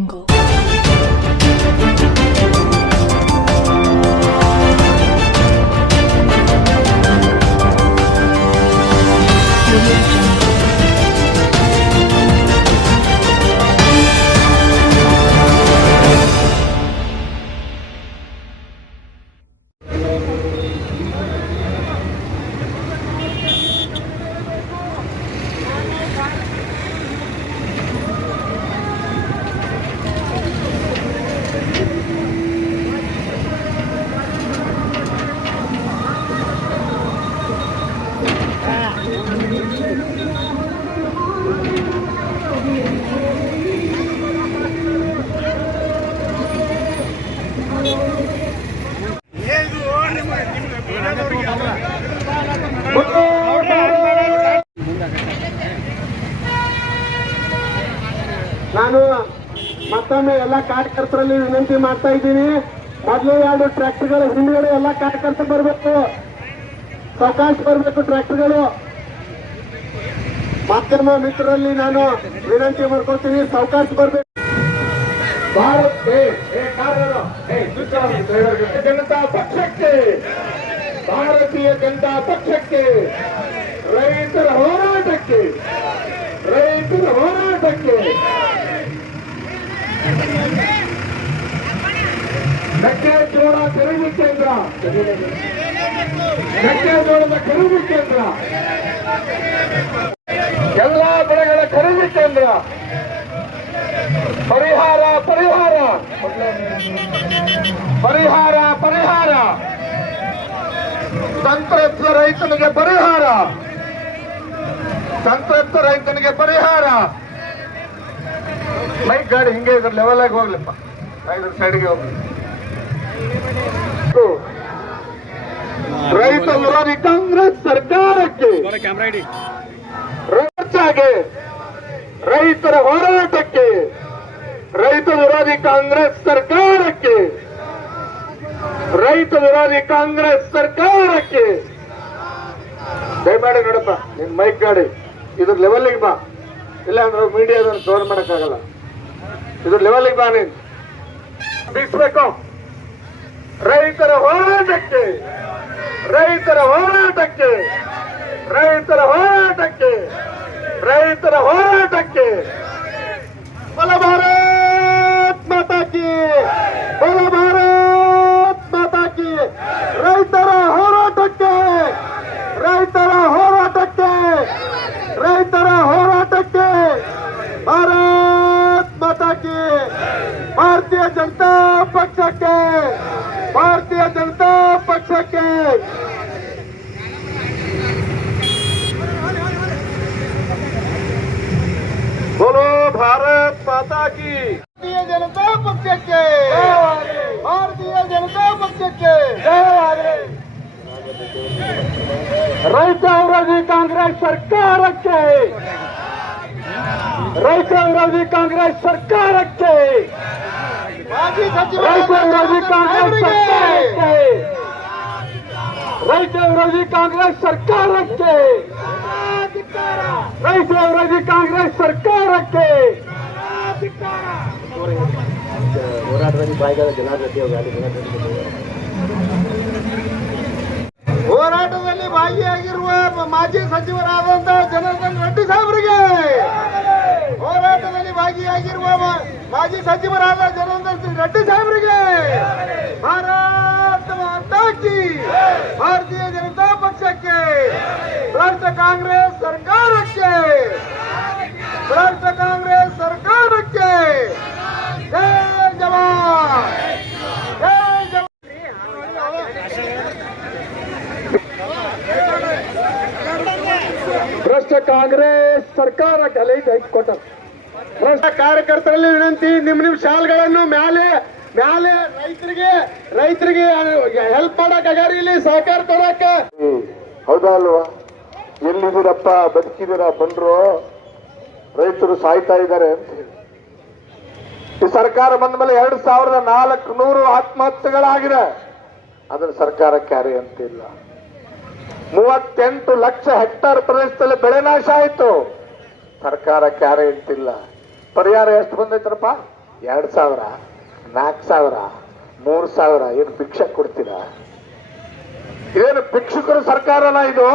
Jungle. ಮತ್ತೊಮ್ಮೆ ಎಲ್ಲ ಕಾರ್ಯಕರ್ತರಲ್ಲಿ ವಿನಂತಿ ಮಾಡ್ತಾ ಇದ್ದೀನಿ. ಮೊದಲು ಎರಡು ಟ್ರ್ಯಾಕ್ಟರ್ಗಳು, ಹಿಂದ್ಗಡೆ ಎಲ್ಲ ಕಾರ್ಯಕರ್ತರು ಬರಬೇಕು. ಸಾವಕಾಶ ಬರಬೇಕು ಟ್ರ್ಯಾಕ್ಟರ್ಗಳು. ಮಾಧ್ಯಮ ಮಿತ್ರರಲ್ಲಿ ನಾನು ವಿನಂತಿ ಮಾಡ್ಕೊತೀನಿ ಸಾವಕಾಶ ಬರಬೇಕು. ಜನತಾ ಪಕ್ಷಕ್ಕೆ, ಭಾರತೀಯ ಜನತಾ ಪಕ್ಷಕ್ಕೆ, ರೈತರ ಹೋರಾಟಕ್ಕೆ ರೈತರ ಹೋರಾಟಕ್ಕೆ ಮೆಕ್ಕೆಜೋಳ ಖರೀದಿ ಕೇಂದ್ರ. ಮೆಕ್ಕೆಜೋಳದ ಖರೀದಿ ಕೇಂದ್ರ. ಎಲ್ಲಾ ಬೆಳೆಗಳ ಖರೀದಿ ಕೇಂದ್ರ. ಪರಿಹಾರ ಪರಿಹಾರ. ಪರಿಹಾರ ಪರಿಹಾರ. ಸಂತ್ರಸ್ತ ರೈತನಿಗೆ ಪರಿಹಾರ. ಸಂತ್ರಸ್ತ ರೈತನಿಗೆ ಪರಿಹಾರ. ಮೈಕ್ ಗಾಡಿ ಹಿಂಗೆ ಇದ್ರ ಲೆವೆಲ್ ಆಗಿ ಹೋಗ್ಲಿಪ್ಪ. ಇದ್ರ ಸೈಡ್ಗೆ ಹೋಗ್ಲಿ. ರೈತ ವಿರೋಧಿ ಕಾಂಗ್ರೆಸ್ ಸರ್ಕಾರಕ್ಕೆ ರೈತಾಗೆ ರೈತರ ಹೋರಾಟಕ್ಕೆ ರೈತ ವಿರೋಧಿ ಕಾಂಗ್ರೆಸ್ ಸರ್ಕಾರಕ್ಕೆ ರೈತ ವಿರೋಧಿ ಕಾಂಗ್ರೆಸ್ ಸರ್ಕಾರಕ್ಕೆ. ದಯಮಾಡಿ ನೋಡಪ್ಪ ನಿನ್ ಮೈಕ್ ಗಾಡಿ. ಇದ್ರ ಲೆವೆಲ್ಗೆ ಬಾ. ಇಲ್ಲ ಅಂದ್ರೆ ಮೀಡಿಯಾದನ್ನು ಕವರ್ ಮಾಡಕ್ಕಾಗಲ್ಲ. ಇದ್ರ ಲೆವೆಲ್ಗೆ ನೀನ್. ಬೀಸ್ಬೇಕು. ರೈತರ ಹೋರಾಟಕ್ಕೆ ರೈತರ ಹೋರಾಟಕ್ಕೆ ರೈತರ ಹೋರಾಟಕ್ಕೆ ರೈತರ ಹೋರಾಟಕ್ಕೆ. ಬಲ ಭಾರತ್ ಮಾತಾಕಿ ಬಲ ಭಾರತ್ भारतीय जनता पक्ष के भारतीय जनता पक्ष के। बोलो भारत माता की। भारतीय जनता पक्ष के भारतीय जनता पक्ष के। रईता कांग्रेस सरकार के। ರೈತ ವಿರೋಧಿ ಕಾಂಗ್ರೆಸ್ ಸರ್ಕಾರಕ್ಕೆ. ರೈತರ ವಿರೋಧಿ ಕಾಂಗ್ರೆಸ್ ಸರ್ಕಾರಕ್ಕೆ. ರೈತರ ವಿರೋಧಿ ಕಾಂಗ್ರೆಸ್ ಸರ್ಕಾರಕ್ಕೆ. ರೈತರ ವಿರೋಧಿ ಕಾಂಗ್ರೆಸ್ ಸರ್ಕಾರಕ್ಕೆ. ಹೋರಾಟದಲ್ಲಿ ಬಾಯಿಗಾದ ಜನಾಧಿಪತಿ ಹೋರಾಟದಲ್ಲಿ ಭಾಗಿಯಾಗಿರುವ ಮಾಜಿ ಸಚಿವರಾದಂತಹ ಜನಾರ್ದನ್ ರೆಡ್ಡಿ ಸಾಹೇಬರಿಗೆ ಹೋರಾಟದಲ್ಲಿ ಭಾಗಿಯಾಗಿರುವ ಮಾಜಿ ಸಚಿವರಾದ ಜನಾರ್ದನ್ ರೆಡ್ಡಿ ಸಾಹೇಬರಿಗೆ ಭಾರತ ಮಾತಾಕಿ ಭಾರತೀಯ ಜನತಾ ಪಕ್ಷಕ್ಕೆ ಭ್ರಷ್ಟ ಕಾಂಗ್ರೆಸ್ ಸರ್ಕಾರಕ್ಕೆ ಭ್ರಷ್ಟ ಕಾಂಗ್ರೆಸ್ ಸರ್ಕಾರಕ್ಕೆ ಜವಾನ್ ಜೈ ಜವಾನ್ ಕಾಂಗ್ರೆಸ್ ಸರ್ಕಾರ ಅಲ್ಲ ಇದು ಐದು ಕೊಟ್ಟ ಭ್ರಷ್ಟ ಕಾರ್ಯಕರ್ತರಲ್ಲಿ ವಿನಂತಿ ನಿಮ್ ನಿಮ್ ಶಾಲ್ಗಳನ್ನು ಮ್ಯಾಲೆ ಮ್ಯಾಲೆ ರೈತರಿಗೆ ರೈತರಿಗೆ ಹೆಲ್ಪ್ ಮಾಡಕ್ ಅಗಾರಿ ಇಲ್ಲಿ ಸಹಕಾರ ಕೊಡಕ ಹೌದಾ ಅಲ್ವಾ? ಎಲ್ಲಿದ್ದೀರಪ್ಪ? ಬದುಕಿದ್ದೀರಾ? ಬಂದ್ರು? ರೈತರು ಸಾಯ್ತಾ ಇದ್ದಾರೆ ಅಂತ ಹೇಳಿ. ಈ ಸರ್ಕಾರ ಬಂದ ಮೇಲೆ ಎರಡು ಸಾವಿರದ ನಾಲ್ಕು ನೂರು ಆತ್ಮಹತ್ಯೆಗಳಾಗಿದೆ. ಅದನ್ನ ಸರ್ಕಾರ ಕ್ಯಾರಿ ಅಂತಿಲ್ಲ. ಮೂವತ್ತೆಂಟು ಲಕ್ಷ ಹೆಕ್ಟಾರ್ ಪ್ರದೇಶದಲ್ಲಿ ಬೆಳೆ ನಾಶ ಆಯಿತು. ಸರ್ಕಾರ ಕ್ಯಾರೆ ಅಂತಿಲ್ಲ ಪರಿಹಾರ ಎಷ್ಟು ಬಂದೈತ್ರಪ್ಪ? ಎರಡು ಸಾವಿರ, ನಾಲ್ಕು ಸಾವಿರ, ಮೂರು ಸಾವಿರ. ಏನು ಭಿಕ್ಷೆ ಕೊಡ್ತೀರಾ? ಏನು ಭಿಕ್ಷುಕರು ಸರ್ಕಾರನ ಇದು?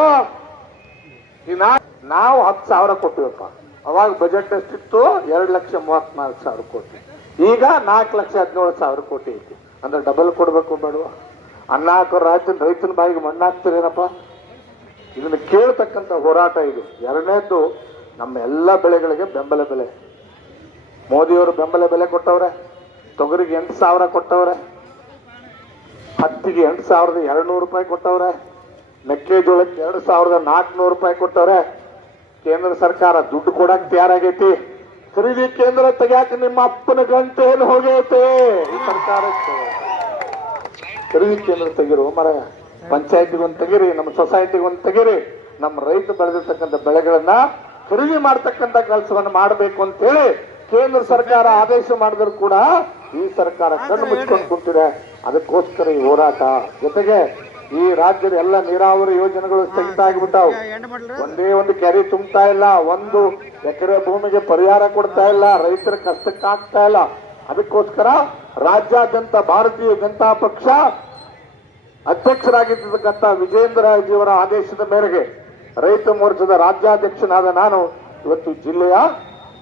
ನಾವು ಹತ್ತು ಸಾವಿರ ಕೊಟ್ಟಿವಪ್ಪ. ಅವಾಗ ಬಜೆಟ್ ಎಷ್ಟಿತ್ತು ಎರಡು ಲಕ್ಷ ಮೂವತ್ನಾಲ್ಕು ಸಾವಿರ ಕೋಟಿ. ಈಗ ನಾಲ್ಕು ಲಕ್ಷ ಹದಿನೇಳು ಸಾವಿರ ಕೋಟಿ ಐತಿ. ಅಂದ್ರೆ ಡಬಲ್ ಕೊಡ್ಬೇಕು ಬೇಡವ? ಅನ್ನ ಹಾಕೋ ರಾಜ್ಯದ ರೈತನ ಬಾಯಿಗೆ ಮಣ್ಣು ಹಾಕ್ತೀರೇನಪ್ಪ ಇದನ್ನ ಕೇಳ್ತಕ್ಕಂಥ ಹೋರಾಟ ಇದು. ಎರಡನೇದ್ದು, ನಮ್ಮ ಎಲ್ಲ ಬೆಳೆಗಳಿಗೆ ಬೆಂಬಲ ಬೆಲೆ. ಮೋದಿಯವರು ಬೆಂಬಲ ಬೆಲೆ ಕೊಟ್ಟವ್ರೆ, ತೊಗರಿಗೆ ಎಂಟು ಸಾವಿರ ಕೊಟ್ಟವ್ರೆ, ಹತ್ತಿಗೆ ಎಂಟು ಸಾವಿರದ ಎರಡು ನೂರು ರೂಪಾಯಿ ಕೊಟ್ಟವ್ರೆ, ಮೆಕ್ಕೆಜೋಳಕ್ಕೆ ಎರಡು ಸಾವಿರದ ನಾಲ್ಕುನೂರು ರೂಪಾಯಿ ಕೊಟ್ಟವ್ರೆ. ಕೇಂದ್ರ ಸರ್ಕಾರ ದುಡ್ಡು ಕೊಡಕ್ ತಯಾರಾಗೈತಿ. ಖರೀದಿ ಕೇಂದ್ರ ತೆಗ್ಯಾಕ ನಿಮ್ಮ ಅಪ್ಪನ ಗಂಟೆ ಏನು ಹೋಗೈತೆ. ಈ ಸರ್ಕಾರಕ್ಕೆ ಖರೀದಿ ಕೇಂದ್ರ ತೆಗಿರುವ ಮರ ಪಂಚಾಯತಿಗೆ ಒಂದು ತೆಗಿರಿ ನಮ್ಮ ಸೊಸೈಟಿಗೊಂದು ಒಂದು ತೆಗಿರಿ ನಮ್ಮ ರೈತ ಬೆಳೆದಿರ್ತಕ್ಕಂಥ ಬೆಳೆಗಳನ್ನ ಖರೀದಿ ಮಾಡ್ತಕ್ಕಂಥ ಕೆಲಸವನ್ನು ಮಾಡಬೇಕು ಅಂತ ಹೇಳಿ ಕೇಂದ್ರ ಸರ್ಕಾರ ಆದೇಶ ಮಾಡಿದ್ರು ಕೂಡ ಈ ಸರ್ಕಾರ ಕಣ್ಣು ಮುಚ್ಕೊಂಡು ಕುಂತಿದೆ. ಅದಕ್ಕೋಸ್ಕರ ಈ ಹೋರಾಟ. ಜೊತೆಗೆ ಈ ರಾಜ್ಯದ ಎಲ್ಲ ನೀರಾವರಿ ಯೋಜನೆಗಳು ಸ್ಥಗಿತ ಆಗಿಬಿಟ್ಟಾವು. ಒಂದೇ ಒಂದು ಕೆರೆ ತುಂಬ್ತಾ ಇಲ್ಲ ಒಂದು ಎಕರೆ ಭೂಮಿಗೆ ಪರಿಹಾರ ಕೊಡ್ತಾ ಇಲ್ಲ ರೈತರ ಕಷ್ಟಕ್ಕಾಗ್ತಾ ಇಲ್ಲ. ಅದಕ್ಕೋಸ್ಕರ ರಾಜ್ಯಾದ್ಯಂತ ಭಾರತೀಯ ಜನತಾ ಪಕ್ಷ ಅಧ್ಯಕ್ಷರಾಗಿರ್ತಕ್ಕಂಥ ವಿಜೇಂದ್ರ ರಾಜಯವರ ಆದೇಶದ ಮೇರೆಗೆ ರೈತ ಮೋರ್ಚಾದ ರಾಜ್ಯಾಧ್ಯಕ್ಷನಾದ ನಾನು ಇವತ್ತು ಜಿಲ್ಲೆಯ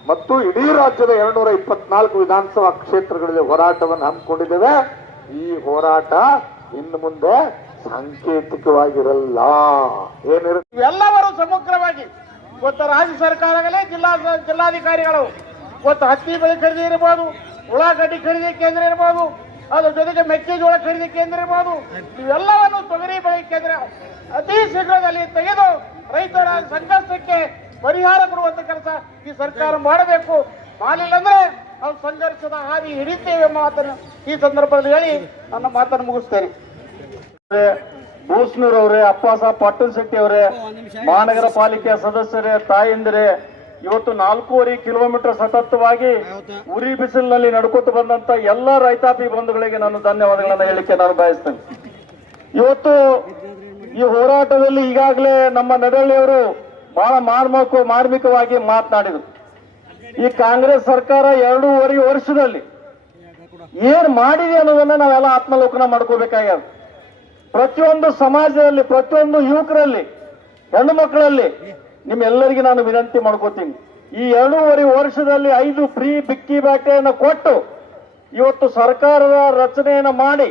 ಮತ್ತು ಇಡೀ ರಾಜ್ಯದ ಎರಡ್ನೂರ ಇಪ್ಪತ್ನಾಲ್ಕು ವಿಧಾನಸಭಾ ಕ್ಷೇತ್ರಗಳಲ್ಲಿ ಹೋರಾಟವನ್ನು ಹಮ್ಮಿಕೊಂಡಿದ್ದೇವೆ. ಈ ಹೋರಾಟ ಇನ್ನು ಮುಂದೆ ಸಾಂಕೇತಿಕವಾಗಿರಲ್ಲ. ಏನಿರುತ್ತೆ ಎಲ್ಲವರು ಸಮಗ್ರವಾಗಿ ಇವತ್ತು ರಾಜ್ಯ ಸರ್ಕಾರಗಳೇ ಜಿಲ್ಲಾ ಜಿಲ್ಲಾಧಿಕಾರಿಗಳು ಇವತ್ತು ಹತ್ತಿ ಬೆಳೆ ಖರೀದಿ ಇರ್ಬೋದು, ಉಳ್ಳಾಗಡ್ಡಿ ಖರೀದಿ ಕೇಂದ್ರ ಇರ್ಬೋದು ಅದ್ರ ಜೊತೆಗೆ ಮೆಕ್ಕೆಜೋಳ ಖರೀದಿ ಕೇಂದ್ರ ಇರ್ಬೋದು. ಇವೆಲ್ಲವನ್ನು ತೊಗರಿ ಬೆಳೆ ಕೇಂದ್ರ ಅತಿ ಶೀಘ್ರದಲ್ಲಿ ತೆಗೆದು ರೈತರ ಸಂಕಷ್ಟಕ್ಕೆ ಪರಿಹಾರ ಕೊಡುವಂತ ಕೆಲಸ ಈ ಸರ್ಕಾರ ಮಾಡಬೇಕು. ಮಾಡಲಿಲ್ಲ ಅಂದ್ರೆ ನಾವು ಸಂಘರ್ಷದ ಹಾದಿ ಹಿಡಿತೇವೆ ಎಂಬ ಮಾತನ್ನು ಈ ಸಂದರ್ಭದಲ್ಲಿ ಹೇಳಿ ನನ್ನ ಮಾತನ್ನು ಮುಗಿಸ್ತೇನೆ. ಬೂಸ್ನೂರ್ ಅವರೇ ಅಪ್ಪಾಸ ಪಾಟೀಲ್ ಶೆಟ್ಟಿ ಅವರೇ ಮಹಾನಗರ ಪಾಲಿಕೆಯ ಸದಸ್ಯರೇ ತಾಯಂದಿರೇ ಇವತ್ತು ನಾಲ್ಕೂವರೆ ಕಿಲೋಮೀಟರ್ ಸತತವಾಗಿ ಉರಿ ಬಿಸಿಲಿನಲ್ಲಿ ನಡ್ಕೊತ ಬಂದಂತ ಎಲ್ಲ ರೈತಾಪಿ ಬಂಧುಗಳಿಗೆ ನಾನು ಧನ್ಯವಾದಗಳನ್ನು ಹೇಳಿಕೆ ನಾನು ಬಯಸ್ತೇನೆ. ಇವತ್ತು ಈ ಹೋರಾಟದಲ್ಲಿ ಈಗಾಗಲೇ ನಮ್ಮ ನಡಳ್ಳಿಯವರು ಬಹಳ ಮಾರ್ಮಕ ಮಾರ್ಮಿಕವಾಗಿ ಮಾತನಾಡಿದರು. ಈ ಕಾಂಗ್ರೆಸ್ ಸರ್ಕಾರ ಎರಡೂವರೆ ವರ್ಷದಲ್ಲಿ ಏನ್ ಮಾಡಿದೆ ಅನ್ನೋದನ್ನ ನಾವೆಲ್ಲ ಆತ್ಮಲೋಕನ ಮಾಡ್ಕೋಬೇಕಾಗ್ಯದ. ಪ್ರತಿಯೊಂದು ಸಮಾಜದಲ್ಲಿ ಪ್ರತಿಯೊಂದು ಯುವಕರಲ್ಲಿ ಹೆಣ್ಣು ಮಕ್ಕಳಲ್ಲಿ ನಿಮ್ಮೆಲ್ಲರಿಗೆ ನಾನು ವಿನಂತಿ ಮಾಡ್ಕೋತೀನಿ. ಈ ಎರಡೂವರೆ ವರ್ಷದಲ್ಲಿ ಐದು ಫ್ರೀ ಬಿಕ್ಕಿ ಬ್ಯಾಟೆಯನ್ನು ಕೊಟ್ಟು ಇವತ್ತು ಸರ್ಕಾರದ ರಚನೆಯನ್ನು ಮಾಡಿ,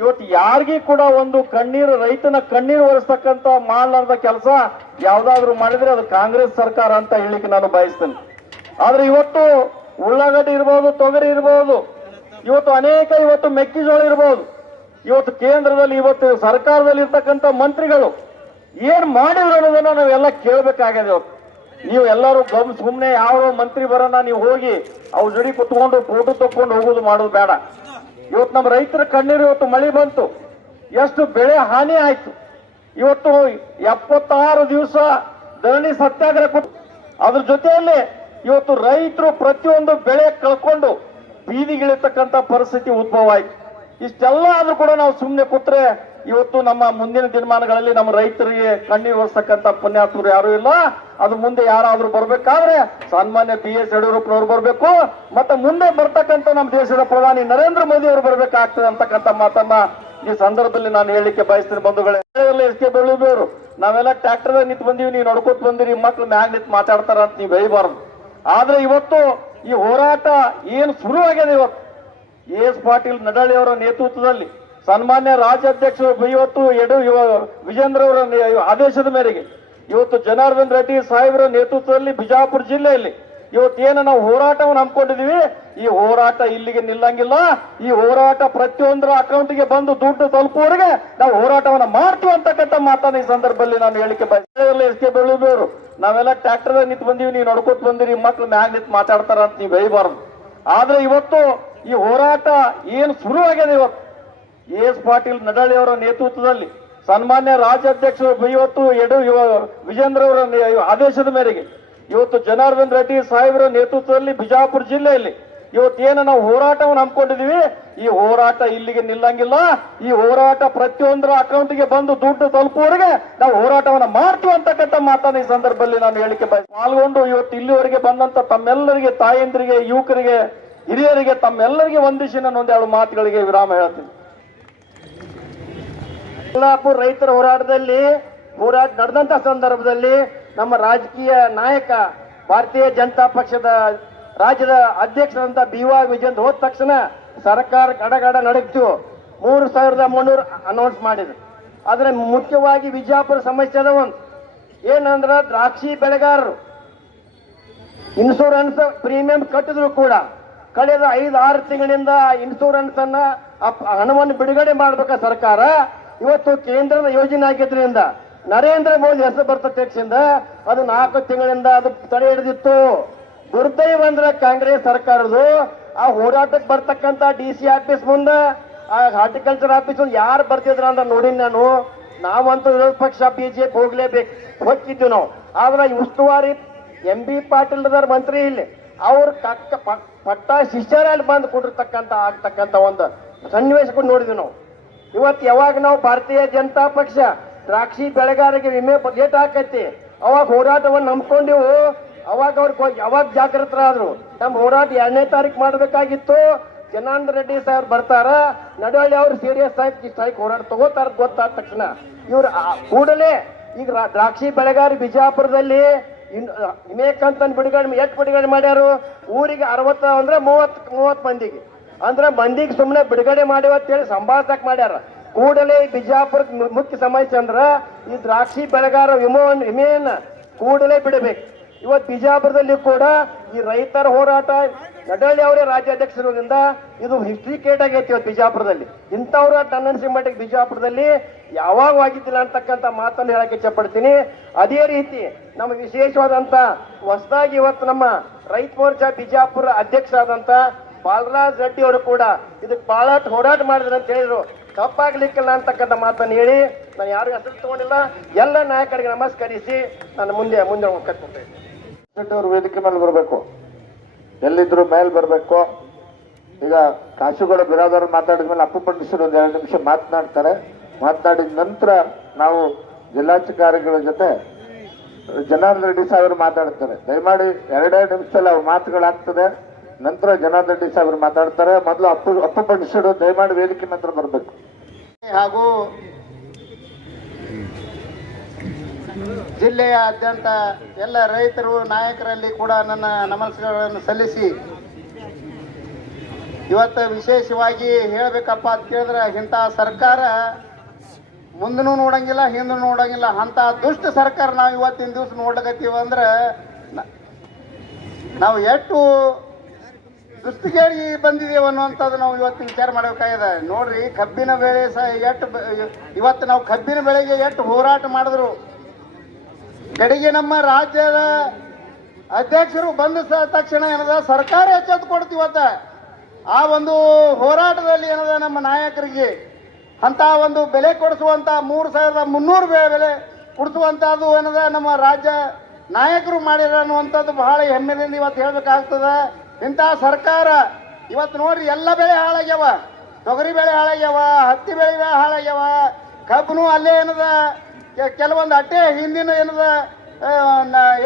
ಇವತ್ತು ಯಾರಿಗೂ ಕೂಡ ಒಂದು ಕಣ್ಣೀರು, ರೈತನ ಕಣ್ಣೀರು ಒರೆಸ್ತಕ್ಕಂಥ ಮಾಡಲಾರ್ದ ಕೆಲಸ ಯಾವ್ದಾದ್ರು ಮಾಡಿದ್ರೆ ಅದು ಕಾಂಗ್ರೆಸ್ ಸರ್ಕಾರ ಅಂತ ಹೇಳಿಕ್ಕೆ ನಾನು ಬಯಸ್ತೇನೆ. ಆದ್ರೆ ಇವತ್ತು ಉಳ್ಳಾಗಡ್ಡಿ ಇರ್ಬೋದು, ತೊಗರಿ ಇರ್ಬೋದು, ಇವತ್ತು ಅನೇಕ ಇವತ್ತು ಮೆಕ್ಕೆಜೋಳ ಇರ್ಬೋದು, ಇವತ್ತು ಕೇಂದ್ರದಲ್ಲಿ, ಇವತ್ತು ಸರ್ಕಾರದಲ್ಲಿ ಇರ್ತಕ್ಕಂಥ ಮಂತ್ರಿಗಳು ಏನ್ ಮಾಡಿದ್ರು ಅನ್ನೋದನ್ನ ನಾವೆಲ್ಲ ಕೇಳಬೇಕಾಗಿದೆ. ನೀವು ಎಲ್ಲರೂ ಗಮ್ ಸುಮ್ಮನೆ ಯಾವ ಮಂತ್ರಿ ಬರೋಣ, ನೀವು ಹೋಗಿ ಅವ್ರ ಜೋಡಿ ಕುತ್ಕೊಂಡು ಫೋಟೋ ತಕ್ಕೊಂಡು ಹೋಗೋದು ಮಾಡೋದು ಬೇಡ. ಇವತ್ತು ನಮ್ಮ ರೈತರ ಕಣ್ಣೀರು ಇವತ್ತು ಮಳೆ ಬಂತು. ಎಷ್ಟು ಬೆಳೆ ಹಾನಿ ಆಯ್ತು. ಇವತ್ತು ಎಪ್ಪತ್ತಾರು ದಿವಸ ಧರಣಿ ಸತ್ಯಾಗ್ರಹ ಅದ್ರ ಜೊತೆಯಲ್ಲಿ ಇವತ್ತು ರೈತರು ಪ್ರತಿಯೊಂದು ಬೆಳೆ ಕಳ್ಕೊಂಡು ಬೀದಿಗಿಳಿತಕ್ಕಂತ ಪರಿಸ್ಥಿತಿ ಉದ್ಭವ ಆಯ್ತು. ಇಷ್ಟೆಲ್ಲ ಆದ್ರೂ ಕೂಡ ನಾವು ಸುಮ್ಮನೆ ಕೂತ್ರೆ ಇವತ್ತು ನಮ್ಮ ಮುಂದಿನ ದಿನಮಾನಗಳಲ್ಲಿ ನಮ್ಮ ರೈತರಿಗೆ ಕಣ್ಣೀರು ಒರೆಸ್ತಕ್ಕಂಥ ಪುಣ್ಯಾತ್ಮರು ಯಾರು ಇಲ್ಲ. ಅದು ಮುಂದೆ ಯಾರಾದ್ರೂ ಬರ್ಬೇಕಾದ್ರೆ ಸನ್ಮಾನ್ಯ ಬಿ ಎಸ್ ಯಡಿಯೂರಪ್ಪನವ್ರು ಬರಬೇಕು. ಮತ್ತೆ ಮುಂದೆ ಬರ್ತಕ್ಕಂಥ ನಮ್ಮ ದೇಶದ ಪ್ರಧಾನಿ ನರೇಂದ್ರ ಮೋದಿ ಅವರು ಬರ್ಬೇಕಾಗ್ತದೆ ಅಂತಕ್ಕಂಥ ಮಾತನ್ನ ಈ ಸಂದರ್ಭದಲ್ಲಿ ನಾನು ಹೇಳಲಿಕ್ಕೆ ಬಯಸ್ತೀನಿ ಬಂಧುಗಳೇ. ಎಸ್ ಕೆ ಬೆಳಿಬೇರು ನಾವೆಲ್ಲ ಟ್ರ್ಯಾಕ್ಟರ್ ನಿಂತು ಬಂದೀವಿ, ನೀವು ನಡ್ಕೊತ ಬಂದಿರಿ, ಮಕ್ಳು ಮ್ಯಾಗ ನಿಂತು ಮಾತಾಡ್ತಾರ ಅಂತ ನೀವು ಬೆಳಿಬಾರ್ದು ಆದ್ರೆ ಇವತ್ತು ಈ ಹೋರಾಟ ಏನು ಆಗ್ಯದ ಇವತ್ತು? ಎ ಎಸ್ ಪಾಟೀಲ್ ನಡಾಳಿ ಅವರ ನೇತೃತ್ವದಲ್ಲಿ ಸನ್ಮಾನ್ಯ ರಾಜ್ಯಾಧ್ಯಕ್ಷರು ಇವತ್ತು ಯಡು ವಿಜೇಂದ್ರ ಅವರ ಆದೇಶದ ಮೇರೆಗೆ ಇವತ್ತು ಜನಾರ್ದನ್ ರೆಡ್ಡಿ ಸಾಹೇಬರ ನೇತೃತ್ವದಲ್ಲಿ ಬಿಜಾಪುರ ಜಿಲ್ಲೆಯಲ್ಲಿ ಇವತ್ತೇನು ನಾವು ಹೋರಾಟವನ್ನು ಹಮ್ಮಿಕೊಂಡಿದೀವಿ ಈ ಹೋರಾಟ ಇಲ್ಲಿಗೆ ನಿಲ್ಲಂಗಿಲ್ಲ. ಈ ಹೋರಾಟ ಪ್ರತಿಯೊಂದರ ಅಕೌಂಟ್ಗೆ ಬಂದು ದುಡ್ಡು ತಲುಪುವವರೆಗೆ ನಾವು ಹೋರಾಟವನ್ನ ಮಾಡ್ತೀವಿ ಅಂತಕ್ಕಂಥ ಮಾತನ್ನ ಈ ಸಂದರ್ಭದಲ್ಲಿ ನಾನು ಹೇಳಿಕೆ ಬಯಸ್ತೇನೆ ಎಸ್ ಕೆ ಬೆಳ್ಳೂರು ನಾವೆಲ್ಲ ಟ್ರ್ಯಾಕ್ಟರ್ ನಿಂತು ಬಂದೀವಿ. ನೀವು ನಡ್ಕೊತ ಬಂದಿರಿ. ಮಕ್ಳು ಮ್ಯಾಗ ನಿಂತು ಮಾತಾಡ್ತಾರ ಅಂತ ನೀವು ಬೈಬಾರ್ದು ಆದ್ರೆ ಇವತ್ತು ಈ ಹೋರಾಟ ಏನು ಶುರುವಾಗಿದೆ ಇವತ್ತು? ಎಸ್ ಪಾಟೀಲ್ ನಡಾಳಿ ಅವರ ನೇತೃತ್ವದಲ್ಲಿ ಸನ್ಮಾನ್ಯ ರಾಜ್ಯಾಧ್ಯಕ್ಷರು ಇವತ್ತು ಯಡು ವಿಜೇಂದ್ರ ಅವರ ಆದೇಶದ ಮೇರೆಗೆ ಇವತ್ತು ಜನಾರ್ದನ್ ರೆಡ್ಡಿ ಸಾಹೇಬರ ನೇತೃತ್ವದಲ್ಲಿ ಬಿಜಾಪುರ ಜಿಲ್ಲೆಯಲ್ಲಿ ಇವತ್ತೇನು ನಾವು ಹೋರಾಟವನ್ನು ಹಮ್ಮಿಕೊಂಡಿದ್ದೀವಿ? ಈ ಹೋರಾಟ ಇಲ್ಲಿಗೆ ನಿಲ್ಲಂಗಿಲ್ಲ. ಈ ಹೋರಾಟ ಪ್ರತಿಯೊಂದರ ಅಕೌಂಟ್ಗೆ ಬಂದು ದುಡ್ಡು ತಲುಪುವವರೆಗೆ ನಾವು ಹೋರಾಟವನ್ನು ಮಾಡ್ತೀವಿ ಅಂತಕ್ಕಂಥ ಮಾತನ್ನ ಈ ಸಂದರ್ಭದಲ್ಲಿ ನಾನು ಹೇಳಿಕೆ ಬಯಸ ಪಾಲ್ಗೊಂಡು ಇವತ್ತು ಇಲ್ಲಿವರೆಗೆ ಬಂದಂತ ತಮ್ಮೆಲ್ಲರಿಗೆ, ತಾಯಂದ್ರಿಗೆ, ಯುವಕರಿಗೆ, ಹಿರಿಯರಿಗೆ, ತಮ್ಮೆಲ್ಲರಿಗೆ ನಾನು ಒಂದೆರಡು ಮಾತುಗಳಿಗೆ ವಿರಾಮ ಹೇಳ್ತೀನಿ. ಯಲ್ಲಾಪುರ ರೈತರ ಹೋರಾಟದಲ್ಲಿ ಹೋರಾಟ ನಡೆದಂತ ಸಂದರ್ಭದಲ್ಲಿ ನಮ್ಮ ರಾಜಕೀಯ ನಾಯಕ, ಭಾರತೀಯ ಜನತಾ ಪಕ್ಷದ ರಾಜ್ಯದ ಅಧ್ಯಕ್ಷರಂತ ಬಿ ವಾಯ್ ವಿಜಯಂತ್ ಹೋದ ತಕ್ಷಣ ಸರ್ಕಾರ ಗಡಗಡ ನಡಗ್ತು ಮೂರು ಸಾವಿರದ ಮುನ್ನೂರು ಅನೌನ್ಸ್ ಮಾಡಿದ್ರು. ಆದ್ರೆ ಮುಖ್ಯವಾಗಿ ವಿಜಯಪುರ ಸಮಸ್ಯೆ ಅದ ಒಂದು. ಏನಂದ್ರ ದ್ರಾಕ್ಷಿ ಬೆಳೆಗಾರರು. ಇನ್ಶೂರೆನ್ಸ್ ಪ್ರೀಮಿಯಂ ಕಟ್ಟಿದ್ರು ಕೂಡ. ಕಳೆದ ಐದು, ಆರು ತಿಂಗಳಿಂದ ಇನ್ಶೂರೆನ್ಸ್ ಅನ್ನ ಹಣವನ್ನು ಬಿಡುಗಡೆ ಮಾಡ್ಬೇಕ ಸರ್ಕಾರ? ಇವತ್ತು ಕೇಂದ್ರದ ಯೋಜನೆ ಆಗಿದ್ರಿಂದ ನರೇಂದ್ರ ಮೋದಿ ಹೆಸರು ಬರ್ತ ಅದು ನಾಲ್ಕು ತಿಂಗಳಿಂದ ಅದು ತಡೆ ಹಿಡಿದಿತ್ತು. ದುರ್ದೈವ ಅಂದ್ರೆ ಕಾಂಗ್ರೆಸ್ ಸರ್ಕಾರದು ಆ ಹೋರಾಟಕ್ಕೆ ಬರ್ತಕ್ಕಂತ ಡಿ ಸಿ ಆಫೀಸ್ ಮುಂದೆ, ಆ ಹಾರ್ಟಿಕಲ್ಚರ್ ಆಫೀಸ್ ಮುಂದೆ ಯಾರು ಬರ್ತಿದ್ರ ಅಂತ ನೋಡಿನಿ ನಾನು. ನಾವಂತೂ ವಿರೋಧ ಪಕ್ಷ, ಬಿಜೆಪಿ ಹೋಗ್ಲೇಬೇಕು. ಹೋಗ್ತಿದ್ವಿ ನಾವು. ಆದ್ರೆ ಉಸ್ತುವಾರಿ ಎಂ ಬಿ ಪಾಟೀಲ್ ಮಂತ್ರಿ ಇಲ್ಲಿ, ಅವ್ರ ಕಕ್ಕ ಪಟ್ಟ ಶಿಷ್ಯರಲ್ಲಿ ಬಂದು ಕೊಟ್ಟಿರ್ತಕ್ಕಂಥ ಆಗ್ತಕ್ಕಂಥ ಒಂದು ಸನ್ನಿವೇಶಕ್ಕೂ ನೋಡಿದ್ವಿ ನಾವು. ಇವತ್ತು ಯಾವಾಗ ನಾವು ಭಾರತೀಯ ಜನತಾ ಪಕ್ಷ ದ್ರಾಕ್ಷಿ ಬೆಳೆಗಾರರಿಗೆ ವಿಮೆ ಲೇಟ್ ಹಾಕೈತಿ ಅವಾಗ ಹೋರಾಟವನ್ನು ನಂಬ್ಕೊಂಡೆವು. ಅವಾಗ ಅವ್ರು ಯಾವಾಗ ಜಾಗೃತರಾದ್ರು ನಮ್ಮ ಹೋರಾಟ ಎರಡನೇ ತಾರೀಕು ಮಾಡಬೇಕಾಗಿತ್ತು. ಜನಾನಂದ ರೆಡ್ಡಿ ಸಾಹೇಬ್ ಬರ್ತಾರ. ನಡವಳ್ಳಿ ಅವ್ರು ಸೀರಿಯಸ್ ಆಗಿ ಸ್ಟ್ರೈಕ್ ಹೋರಾಟ ತಗೋತಾರ ಗೊತ್ತಾದ ತಕ್ಷಣ ಇವ್ರು ಕೂಡಲೇ ಈಗ ದ್ರಾಕ್ಷಿ ಬೆಳೆಗಾರ ಬಿಜಾಪುರದಲ್ಲಿ ವಿಮೆ ಕಂತನ್ ಬಿಡುಗಡೆ ಎಷ್ಟು ಬಿಡುಗಡೆ ಮಾಡ್ಯಾರು. ಊರಿಗೆ ಅರವತ್ತ ಅಂದ್ರೆ ಮೂವತ್ ಮೂವತ್ ಮಂದಿಗೆ. ಅಂದ್ರೆ ಮಂದಿಗೆ ಸುಮ್ಮನೆ ಬಿಡುಗಡೆ ಅಂತ ಹೇಳಿ ಸಂಭಾಷಣೆ ಮಾಡ್ಯಾರ. ಕೂಡಲೇ ಬಿಜಾಪುರ ಮುಖ್ಯ ಸಮಸ್ಯೆ ಅಂದ್ರ ಈ ದ್ರಾಕ್ಷಿ ಬೆಳೆಗಾರ ವಿಮೋ ವಿಮೆಯನ್ನ ಕೂಡಲೇ ಬಿಡಬೇಕು. ಇವತ್ತು ಬಿಜಾಪುರದಲ್ಲಿ ಕೂಡ ಈ ರೈತರ ಹೋರಾಟ ನಡಳ್ಳಿ ಅವರೇ ಇರೋದ್ರಿಂದ ಇದು ಹಿಸ್ಟ್ರಿ ಕೇಟ್ ಆಗೈತಿ ಇವತ್ತು ಬಿಜಾಪುರದಲ್ಲಿ. ಇಂಥವ್ರ ಟೆಂಡೆನ್ಸಿ ಮಟ್ಟಿಗೆ ಬಿಜಾಪುರದಲ್ಲಿ ಯಾವಾಗ ಆಗಿದ್ದಿಲ್ಲ ಅಂತಕ್ಕಂಥ ಮಾತನ್ನು ಹೇಳಕ್ಕೆ ಇಚ್ಛಪಡ್ತೀನಿ. ಅದೇ ರೀತಿ ನಮ್ಮ ವಿಶೇಷವಾದಂತ ಹೊಸದಾಗಿ ಇವತ್ತು ನಮ್ಮ ರೈತ ಮೋರ್ಚಾ ಬಿಜಾಪುರ ಅಧ್ಯಕ್ಷರಾದಂತ ಬಾಲರಾಜ್ ರೆಡ್ಡಿ ಅವರು ಕೂಡ ಇದಕ್ಕೆ ಬಹಳ ಹೋರಾಟ ಮಾಡಿದ್ರು ಅಂತ ಹೇಳಿದ್ರು. ತಪ್ಪಾಗ್ಲಿಕ್ಕಿಲ್ಲ ಅಂತಕ್ಕಂಥ ಮಾತನ್ನು ಹೇಳಿ, ನಾನು ಯಾರು ಹೆಸರು ತಗೊಂಡಿಲ್ಲ. ಎಲ್ಲ ನಾಯಕರಿಗೆ ನಮಸ್ಕರಿಸಿ, ನಾನು ಮುಂದೆ ಮುಂದೆ ಕಟ್ಕೊಳ್ತೇನೆ ಅವರು ವೇದಿಕೆ ಮೇಲೆ ಬರಬೇಕು. ಎಲ್ಲಿದ್ರು ಮೇಲೆ ಬರಬೇಕು. ಈಗ ಕಾಶುಗಳ ಬಿರಾದವ್ರು ಮಾತಾಡಿದ ಮೇಲೆ ಅಪ್ಪು ಪಂಡಿಸರು ಒಂದು ಎರಡು ನಿಮಿಷ ಮಾತನಾಡ್ತಾರೆ. ಮಾತನಾಡಿದ ನಂತರ ನಾವು ಜಿಲ್ಲಾಧಿಕಾರಿಗಳ ಜೊತೆ ಜನಾರ್ದನ್ ರೆಡ್ಡಿ ಸಾಹೇಬರು ಮಾತಾಡ್ತಾರೆ. ದಯಮಾಡಿ ಎರಡೆರಡು ನಿಮಿಷದಲ್ಲಿ ಅವ್ರ ಮಾತುಗಳಾಗ್ತದೆ. ನಂತರ ಜನಾರ್ದನ್ ರೆಡ್ಡಿ ಸಾಹೇಬರು ಮಾತಾಡ್ತಾರೆ. ಮೊದಲು ಅಪ್ಪು ಅಪ್ಪು ಪಂಡಿಸರು ದಯಮಾಡಿ ವೇದಿಕೆ ನಂತರ ಬರಬೇಕು. ಹಾಗೂ ಜಿಲ್ಲೆಯಾದ್ಯಂತ ಎಲ್ಲ ರೈತರು, ನಾಯಕರಲ್ಲಿ ಕೂಡ ನನ್ನ ನಮಸ್ಕಾರಗಳನ್ನು ಸಲ್ಲಿಸಿ ಇವತ್ತು ವಿಶೇಷವಾಗಿ ಹೇಳಬೇಕಪ್ಪ ಅಂತ ಕೇಳಿದ್ರೆ ಇಂಥ ಸರ್ಕಾರ ಮುಂದೂ ನೋಡಂಗಿಲ್ಲ, ಹಿಂದೂ ನೋಡಂಗಿಲ್ಲ. ಅಂತ ದುಷ್ಟ ಸರ್ಕಾರ ನಾವು ಇವತ್ತಿನ ದಿವಸ ನೋಡ್ಲಕತ್ತೀವಿ ಅಂದ್ರೆ ನಾವು ಎಷ್ಟು ದುಸ್ತಿಗೇಡಿ ಬಂದಿದ್ದೇವೆ ಅನ್ನುವಂಥದ್ದು ನಾವು ಇವತ್ತು ವಿಚಾರ ಮಾಡಬೇಕಾಗಿದೆ. ನೋಡ್ರಿ, ಕಬ್ಬಿನ ಬೆಳೆ ಸಹ ಎಷ್ಟು ಇವತ್ತು ನಾವು ಕಬ್ಬಿನ ಬೆಳೆಗೆ ಎಷ್ಟು ಹೋರಾಟ ಮಾಡಿದ್ರು. ಕಡೆಗೆ ನಮ್ಮ ರಾಜ್ಯದ ಅಧ್ಯಕ್ಷರು ಬಂದ ತಕ್ಷಣ ಏನದ, ಸರ್ಕಾರ ಎಚ್ಚೆತ್ತು ಕೊಡ್ತು ಇವತ್ತ. ಆ ಒಂದು ಹೋರಾಟದಲ್ಲಿ ಏನದ, ನಮ್ಮ ನಾಯಕರಿಗೆ ಅಂತ ಒಂದು ಬೆಲೆ ಕೊಡಿಸುವಂತ ಮೂರು ಸಾವಿರದ ಮುನ್ನೂರು ಬೆಲೆ ಕೊಡಿಸುವಂತದ್ದು ಏನದ, ನಮ್ಮ ರಾಜ್ಯ ನಾಯಕರು ಮಾಡಿರ ಅನ್ನುವಂಥದ್ದು ಬಹಳ ಹೆಮ್ಮೆದಿಂದ ಇವತ್ತು ಹೇಳ್ಬೇಕಾಗ್ತದ. ಇಂಥ ಸರ್ಕಾರ ಇವತ್ತು ನೋಡ್ರಿ ಎಲ್ಲ ಬೆಳೆ ಹಾಳಾಗ್ಯಾವ. ತೊಗರಿ ಬೆಳೆ ಹಾಳಾಗ್ಯಾವ, ಹತ್ತಿ ಬೆಳೆ ಹಾಳಾಗ್ಯಾವ. ಕಬ್ಬನು ಅಲ್ಲೇ ಏನದ? ಕೆಲವೊಂದು ಅಟ್ಟೆ ಹಿಂದಿನ ಏನದ?